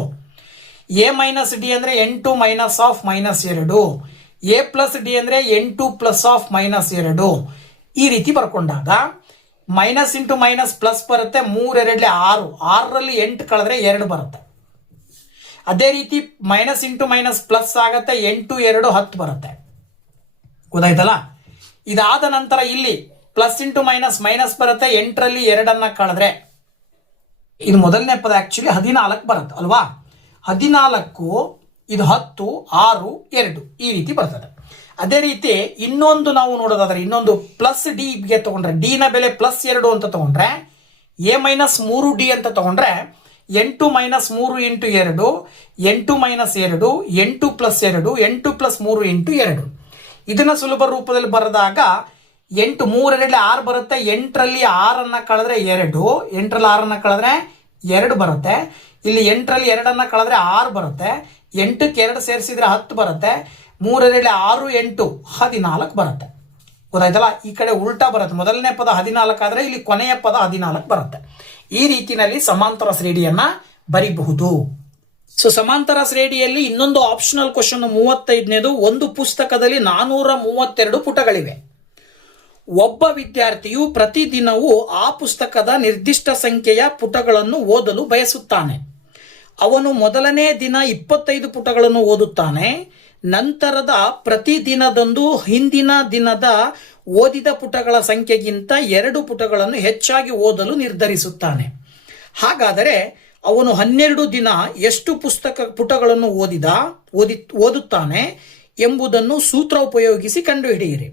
a-d ಅಂದ್ರೆ 8 ಮೈನಸ್ ಆಫ್ -2, a+d ಅಂದ್ರೆ 8 ಪ್ಲಸ್ ಆಫ್ -2. ಈ ರೀತಿ ಬರ್ಕೊಂಡಾಗ ಮೈನಸ್ ಇಂಟು ಮೈನಸ್ ಪ್ಲಸ್ ಬರುತ್ತೆ, 3 2 6, 6ರಲ್ಲಿ 8 ಕಳೆದ್ರೆ 2 ಬರುತ್ತೆ. ಅದೇ ರೀತಿ ಮೈನಸ್ ಇಂಟು ಮೈನಸ್ ಪ್ಲಸ್ ಆಗತ್ತೆ, 8 2 10 ಬರುತ್ತೆ. ಗೊತ್ತಾಯ್ತಲ್ಲ. ಇದಾದ ನಂತರ ಇಲ್ಲಿ ಪ್ಲಸ್ ಇಂಟು ಮೈನಸ್ ಮೈನಸ್ ಬರುತ್ತೆ, 8ರಲ್ಲಿ 2 ಕಳೆದ್ರೆ ಇದು ಮೊದಲನೇ ಪದ ಆಕ್ಚುಲಿ 14 ಬರುತ್ತೆ ಅಲ್ವಾ. 14 ಇದು 10 6 2 ಈ ರೀತಿ ಬರ್ತದೆ. ಅದೇ ರೀತಿ ಇನ್ನೊಂದು ನಾವು ನೋಡೋದಾದ್ರೆ ಇನ್ನೊಂದು +d ಗೆ ತಗೊಂಡ್ರೆ d ನ ಬೆಲೆ +2 ಅಂತ ತಗೊಂಡ್ರೆ a-3d ಅಂತ ತಗೊಂಡ್ರೆ 8 -3 ಇಂಟು 2, 8 -2, 8 +2, 8 +3 ಇಂಟು 2. ಇದನ್ನ ಸುಲಭ ರೂಪದಲ್ಲಿ ಬರೆದಾಗ 8 3 2 6 ಬರುತ್ತೆ. 8ರಲ್ಲಿ 6 ಕಳೆದ್ರೆ 2, 8ರಲ್ಲಿ 6 ಕಳೆದ್ರೆ 2 ಬರುತ್ತೆ. ಇಲ್ಲಿ 8ರಲ್ಲಿ 2 ಕಳೆದ್ರೆ 6 ಬರುತ್ತೆ. 8ಕ್ಕೆ 2 ಸೇರಿಸಿದ್ರೆ 10 ಬರುತ್ತೆ. 3 2 6 8 14 ಬರುತ್ತೆ. ಗೊತ್ತಾಯ್ತಲ್ಲ. ಈ ಕಡೆ ಉಲ್ಟಾ ಬರುತ್ತೆ, ಮೊದಲನೇ ಪದ 14 ಆದ್ರೆ ಇಲ್ಲಿ ಕೊನೆಯ ಪದ 14 ಬರುತ್ತೆ. ಈ ರೀತಿನಲ್ಲಿ ಸಮಾಂತರ ಶ್ರೇಣಿಯನ್ನ ಬರಿಬಹುದು. ಸೊ ಸಮಾಂತರ ಶ್ರೇಣಿಯಲ್ಲಿ ಇನ್ನೊಂದು ಆಪ್ಷನಲ್ ಕ್ವಶನ್ 35ನೇದು. ಒಂದು ಪುಸ್ತಕದಲ್ಲಿ 432 ಪುಟಗಳಿವೆ. ಒಬ್ಬ ವಿದ್ಯಾರ್ಥಿಯು ಪ್ರತಿದಿನವೂ ಆ ಪುಸ್ತಕದ ನಿರ್ದಿಷ್ಟ ಸಂಖ್ಯೆಯ ಪುಟಗಳನ್ನು ಓದಲು ಬಯಸುತ್ತಾನೆ. ಅವನು ಮೊದಲನೇ ದಿನ 25 ಪುಟಗಳನ್ನು ಓದುತ್ತಾನೆ. ನಂತರದ ಪ್ರತಿದಿನದಂದು ಹಿಂದಿನ ದಿನದ ಓದಿದ ಪುಟಗಳ ಸಂಖ್ಯೆಗಿಂತ 2 ಪುಟಗಳನ್ನು ಹೆಚ್ಚಾಗಿ ಓದಲು ನಿರ್ಧರಿಸುತ್ತಾನೆ. ಹಾಗಾದರೆ ಅವನು 12 ದಿನ ಎಷ್ಟು ಪುಟಗಳನ್ನು ಓದುತ್ತಾನೆ ಎಂಬುದನ್ನು ಸೂತ್ರ ಉಪಯೋಗಿಸಿ ಕಂಡುಹಿಡಿಯಿರಿ.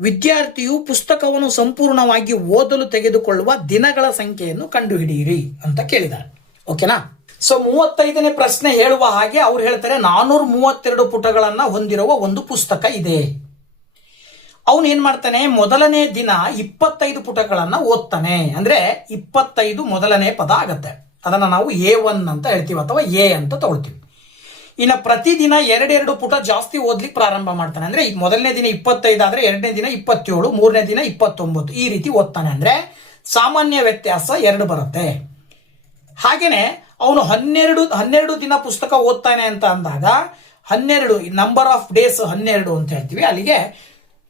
ವಿದ್ಯಾರ್ಥಿಯು ಪುಸ್ತಕವನ್ನು ಸಂಪೂರ್ಣವಾಗಿ ಓದಲು ತೆಗೆದುಕೊಳ್ಳುವ ದಿನಗಳ ಸಂಖ್ಯೆಯನ್ನು ಕಂಡುಹಿಡಿಯಿರಿ ಅಂತ ಕೇಳಿದ್ದಾರೆ. ಓಕೆನಾ? ಸೊ 35ನೇ ಪ್ರಶ್ನೆ ಹೇಳುವ ಹಾಗೆ ಅವ್ರು ಹೇಳ್ತಾರೆ 432 ಪುಟಗಳನ್ನ ಹೊಂದಿರುವ ಒಂದು ಪುಸ್ತಕ ಇದೆ. ಅವನು ಏನ್ ಮಾಡ್ತಾನೆ, ಮೊದಲನೇ ದಿನ 25 ಪುಟಗಳನ್ನ ಓದ್ತಾನೆ. ಅಂದ್ರೆ 25 ಮೊದಲನೇ ಪದ ಆಗತ್ತೆ. ಅದನ್ನ ನಾವು A1 ಅಂತ ಹೇಳ್ತೀವಿ ಅಥವಾ ಎ ಅಂತ ತಗೊಳ್ತೀವಿ. ಇನ್ನು ಪ್ರತಿದಿನ 2 ಪುಟ ಜಾಸ್ತಿ ಓದ್ಲಿಕ್ಕೆ ಪ್ರಾರಂಭ ಮಾಡ್ತಾನೆ. ಅಂದ್ರೆ ಈಗ ಮೊದಲನೇ ದಿನ 25 ಆದ್ರೆ ಎರಡನೇ ದಿನ 27, ಮೂರನೇ ದಿನ 29 ಈ ರೀತಿ ಓದ್ತಾನೆ. ಅಂದ್ರೆ ಸಾಮಾನ್ಯ ವ್ಯತ್ಯಾಸ 2 ಬರುತ್ತೆ. ಹಾಗೇನೆ ಅವನು 12 ದಿನ ಪುಸ್ತಕ ಓದ್ತಾನೆ ಅಂತ ಅಂದಾಗ 12 ನಂಬರ್ ಆಫ್ ಡೇಸ್ 12 ಅಂತ ಹೇಳ್ತೀವಿ. ಅಲ್ಲಿಗೆ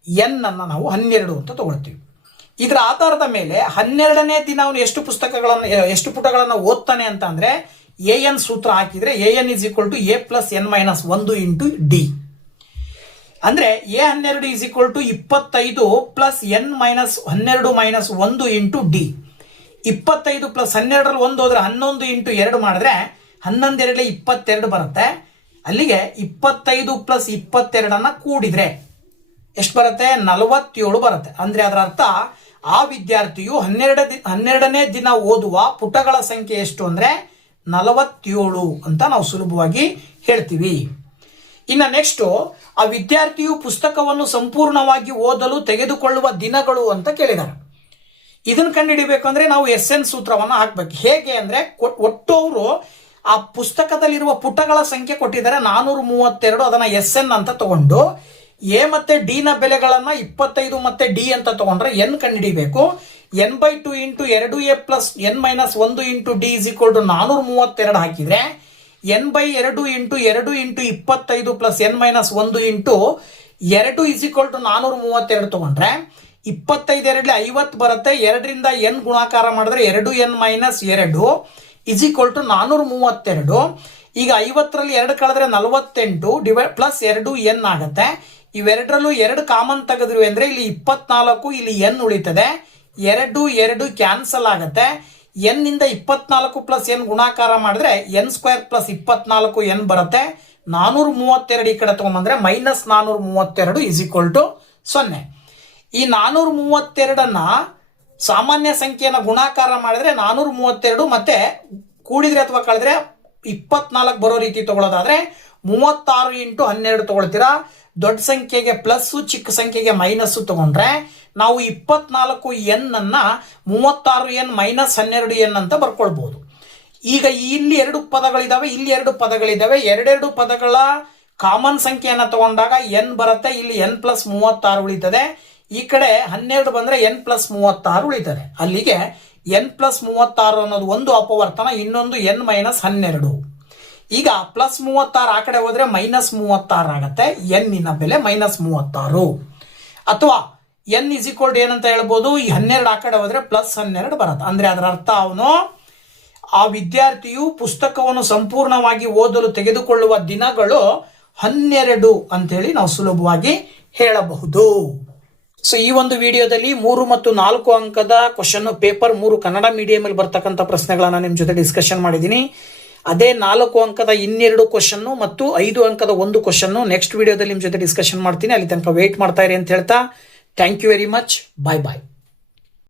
ಎನ್ ಅನ್ನ ನಾವು 12 ಅಂತ ತಗೊಳ್ತೀವಿ. ಇದರ ಆಧಾರದ ಮೇಲೆ 12ನೇ ದಿನ ಅವನು ಎಷ್ಟು ಪುಟಗಳನ್ನು ಓದ್ತಾನೆ ಅಂತ ಅಂದ್ರೆ AN ಸೂತ್ರ ಹಾಕಿದ್ರೆ AN = A + n - 1 × D. ಅಂದ್ರೆ A12 = 25 + n - 12 - 1 × D. 25 + 12ರಲ್ಲಿ 1 ಹೋದ್ರೆ 11 × 2 ಮಾಡಿದ್ರೆ 11 2 22 ಬರುತ್ತೆ. ಅಲ್ಲಿಗೆ 25 + 22 ಕೂಡಿದ್ರೆ ಎಷ್ಟು ಬರುತ್ತೆ? 47 ಬರುತ್ತೆ. ಅಂದ್ರೆ ಅದರ ಅರ್ಥ ಆ ವಿದ್ಯಾರ್ಥಿಯು 12ನೇ ದಿನ ಓದುವ ಪುಟಗಳ ಸಂಖ್ಯೆ ಎಷ್ಟು ಅಂದ್ರೆ 47 ಅಂತ ನಾವು ಸುಲಭವಾಗಿ ಹೇಳ್ತೀವಿ. ಇನ್ನು ನೆಕ್ಸ್ಟ್, ಆ ವಿದ್ಯಾರ್ಥಿಯು ಪುಸ್ತಕವನ್ನು ಸಂಪೂರ್ಣವಾಗಿ ಓದಲು ತೆಗೆದುಕೊಳ್ಳುವ ದಿನಗಳು ಅಂತ ಕೇಳಿದ್ದಾರೆ. ಇದನ್ನು ಕಂಡುಹಿಡಿಬೇಕಂದ್ರೆ ನಾವು SN ಸೂತ್ರವನ್ನು ಹಾಕ್ಬೇಕು. ಹೇಗೆ ಅಂದ್ರೆ ಒಟ್ಟು ಅವರು ಆ ಪುಸ್ತಕದಲ್ಲಿರುವ ಪುಟಗಳ ಸಂಖ್ಯೆ ಕೊಟ್ಟಿದ್ದಾರೆ 432. ಅದನ್ನ SN ಅಂತ ತಗೊಂಡು ಎ ಮತ್ತೆ ಡಿ ನ ಬೆಲೆಗಳನ್ನ 25 ಮತ್ತೆ ಡಿ ಅಂತ ತಗೊಂಡ್ರೆ ಎನ್ ಕಂಡುಹಿಡಿಬೇಕು. n/2 × 2a + n - 1 × d = 432 ಹಾಕಿದ್ರೆ n/2 × 2 × 25 + n - 1 × 2 = 432 ತಗೊಂಡ್ರೆ 25 2 50 ಬರುತ್ತೆ. 2ರಿಂದ n ಗುಣಾಕಾರ ಮಾಡಿದ್ರೆ 2n - 2 = 432. ಈಗ 50ರಲ್ಲಿ 2 ಕಳೆದ್ರೆ 48 ಪ್ಲಸ್ 2n ಆಗುತ್ತೆ. ಇವೆರಡರಲ್ಲೂ 2 ಕಾಮನ್ ತೆಗೆದ್ರು ಅಂದ್ರೆ ಇಲ್ಲಿ 24, ಇಲ್ಲಿ n ಉಳಿತದೆ. 2 ಕ್ಯಾನ್ಸಲ್ ಆಗುತ್ತೆ. n ಇಂದ 24 + n ಗುಣಾಕಾರ ಮಾಡಿದ್ರೆ n² + 24 n ಬರುತ್ತೆ. 432 ಈ ಕಡೆ ತಗೊಂಡ್ಬಂದ್ರೆ -432 = 0. ಈ 432 ಸಾಮಾನ್ಯ ಸಂಖ್ಯೆಯನ್ನು ಗುಣಾಕಾರ ಮಾಡಿದ್ರೆ 432 ಮತ್ತೆ ಕೂಡಿದ್ರೆ ಅಥವಾ ಕಳೆದ್ರೆ 24 ಬರೋ ರೀತಿ ತಗೊಳ್ಳೋದಾದ್ರೆ 36 × 12 ತಗೊಳ್ತೀರಾ. ದೊಡ್ಡ ಸಂಖ್ಯೆಗೆ ಪ್ಲಸ್, ಚಿಕ್ಕ ಸಂಖ್ಯೆಗೆ ಮೈನಸ್ ತಗೊಂಡ್ರೆ ನಾವು 24n ಅನ್ನ 36n - 12n ಅಂತ ಬರ್ಕೊಳ್ಬಹುದು. ಈಗ ಇಲ್ಲಿ 2 ಪದಗಳಿದಾವೆ, ಇಲ್ಲಿ 2 ಪದಗಳಿದಾವೆ. 2 ಪದಗಳ ಕಾಮನ್ ಸಂಖ್ಯೆಯನ್ನ ತಗೊಂಡಾಗ n ಬರುತ್ತೆ. ಇಲ್ಲಿ n + 36 ಉಳಿತದೆ. ಈ ಕಡೆ 12 ಬಂದ್ರೆ n + 36 ಉಳಿತದೆ. ಅಲ್ಲಿಗೆ n + 36 ಅನ್ನೋದು ಒಂದು ಅಪವರ್ತನ, ಇನ್ನೊಂದು n - 12. ಈಗ +36 ಆ ಕಡೆ ಹೋದ್ರೆ -36 ಆಗತ್ತೆ. n ಬೆಲೆ -36. ಅಥವಾ n = ಏನಂತ ಹೇಳ್ಬೋದು, ಈ 12 ಆ ಕಡೆ ಹೋದ್ರೆ +12 ಬರುತ್ತೆ. ಅಂದ್ರೆ ಅದರ ಅರ್ಥ ಆ ವಿದ್ಯಾರ್ಥಿಯು ಪುಸ್ತಕವನ್ನು ಸಂಪೂರ್ಣವಾಗಿ ಓದಲು ತೆಗೆದುಕೊಳ್ಳುವ ದಿನಗಳು 12 ಅಂತೇಳಿ ನಾವು ಸುಲಭವಾಗಿ ಹೇಳಬಹುದು. ಸೊ ಈ ಒಂದು ವಿಡಿಯೋದಲ್ಲಿ 3 ಮತ್ತು 4 ಅಂಕದ ಕ್ವಶನ್, ಪೇಪರ್ 3 ಕನ್ನಡ ಮೀಡಿಯಂ ಅಲ್ಲಿ ಬರ್ತಕ್ಕಂಥ ಪ್ರಶ್ನೆಗಳನ್ನ ನಿಮ್ ಜೊತೆ ಡಿಸ್ಕಷನ್ ಮಾಡಿದ್ದೀನಿ. ಅದೇ 4 ಅಂಕದ 2 ಕ್ವಶನ್ ಮತ್ತು 5 ಅಂಕದ 1 ಕ್ವಶನ್ ನೆಕ್ಸ್ಟ್ ವಿಡಿಯೋದಲ್ಲಿ ನಿಮ್ ಜೊತೆ ಡಿಸ್ಕಷನ್ ಮಾಡ್ತೀನಿ. ಅಲ್ಲಿ ತನಕ ವೇಟ್ ಮಾಡ್ತಾ ಇರಿ ಅಂತ ಹೇಳ್ತಾ thank you very much. Bye bye.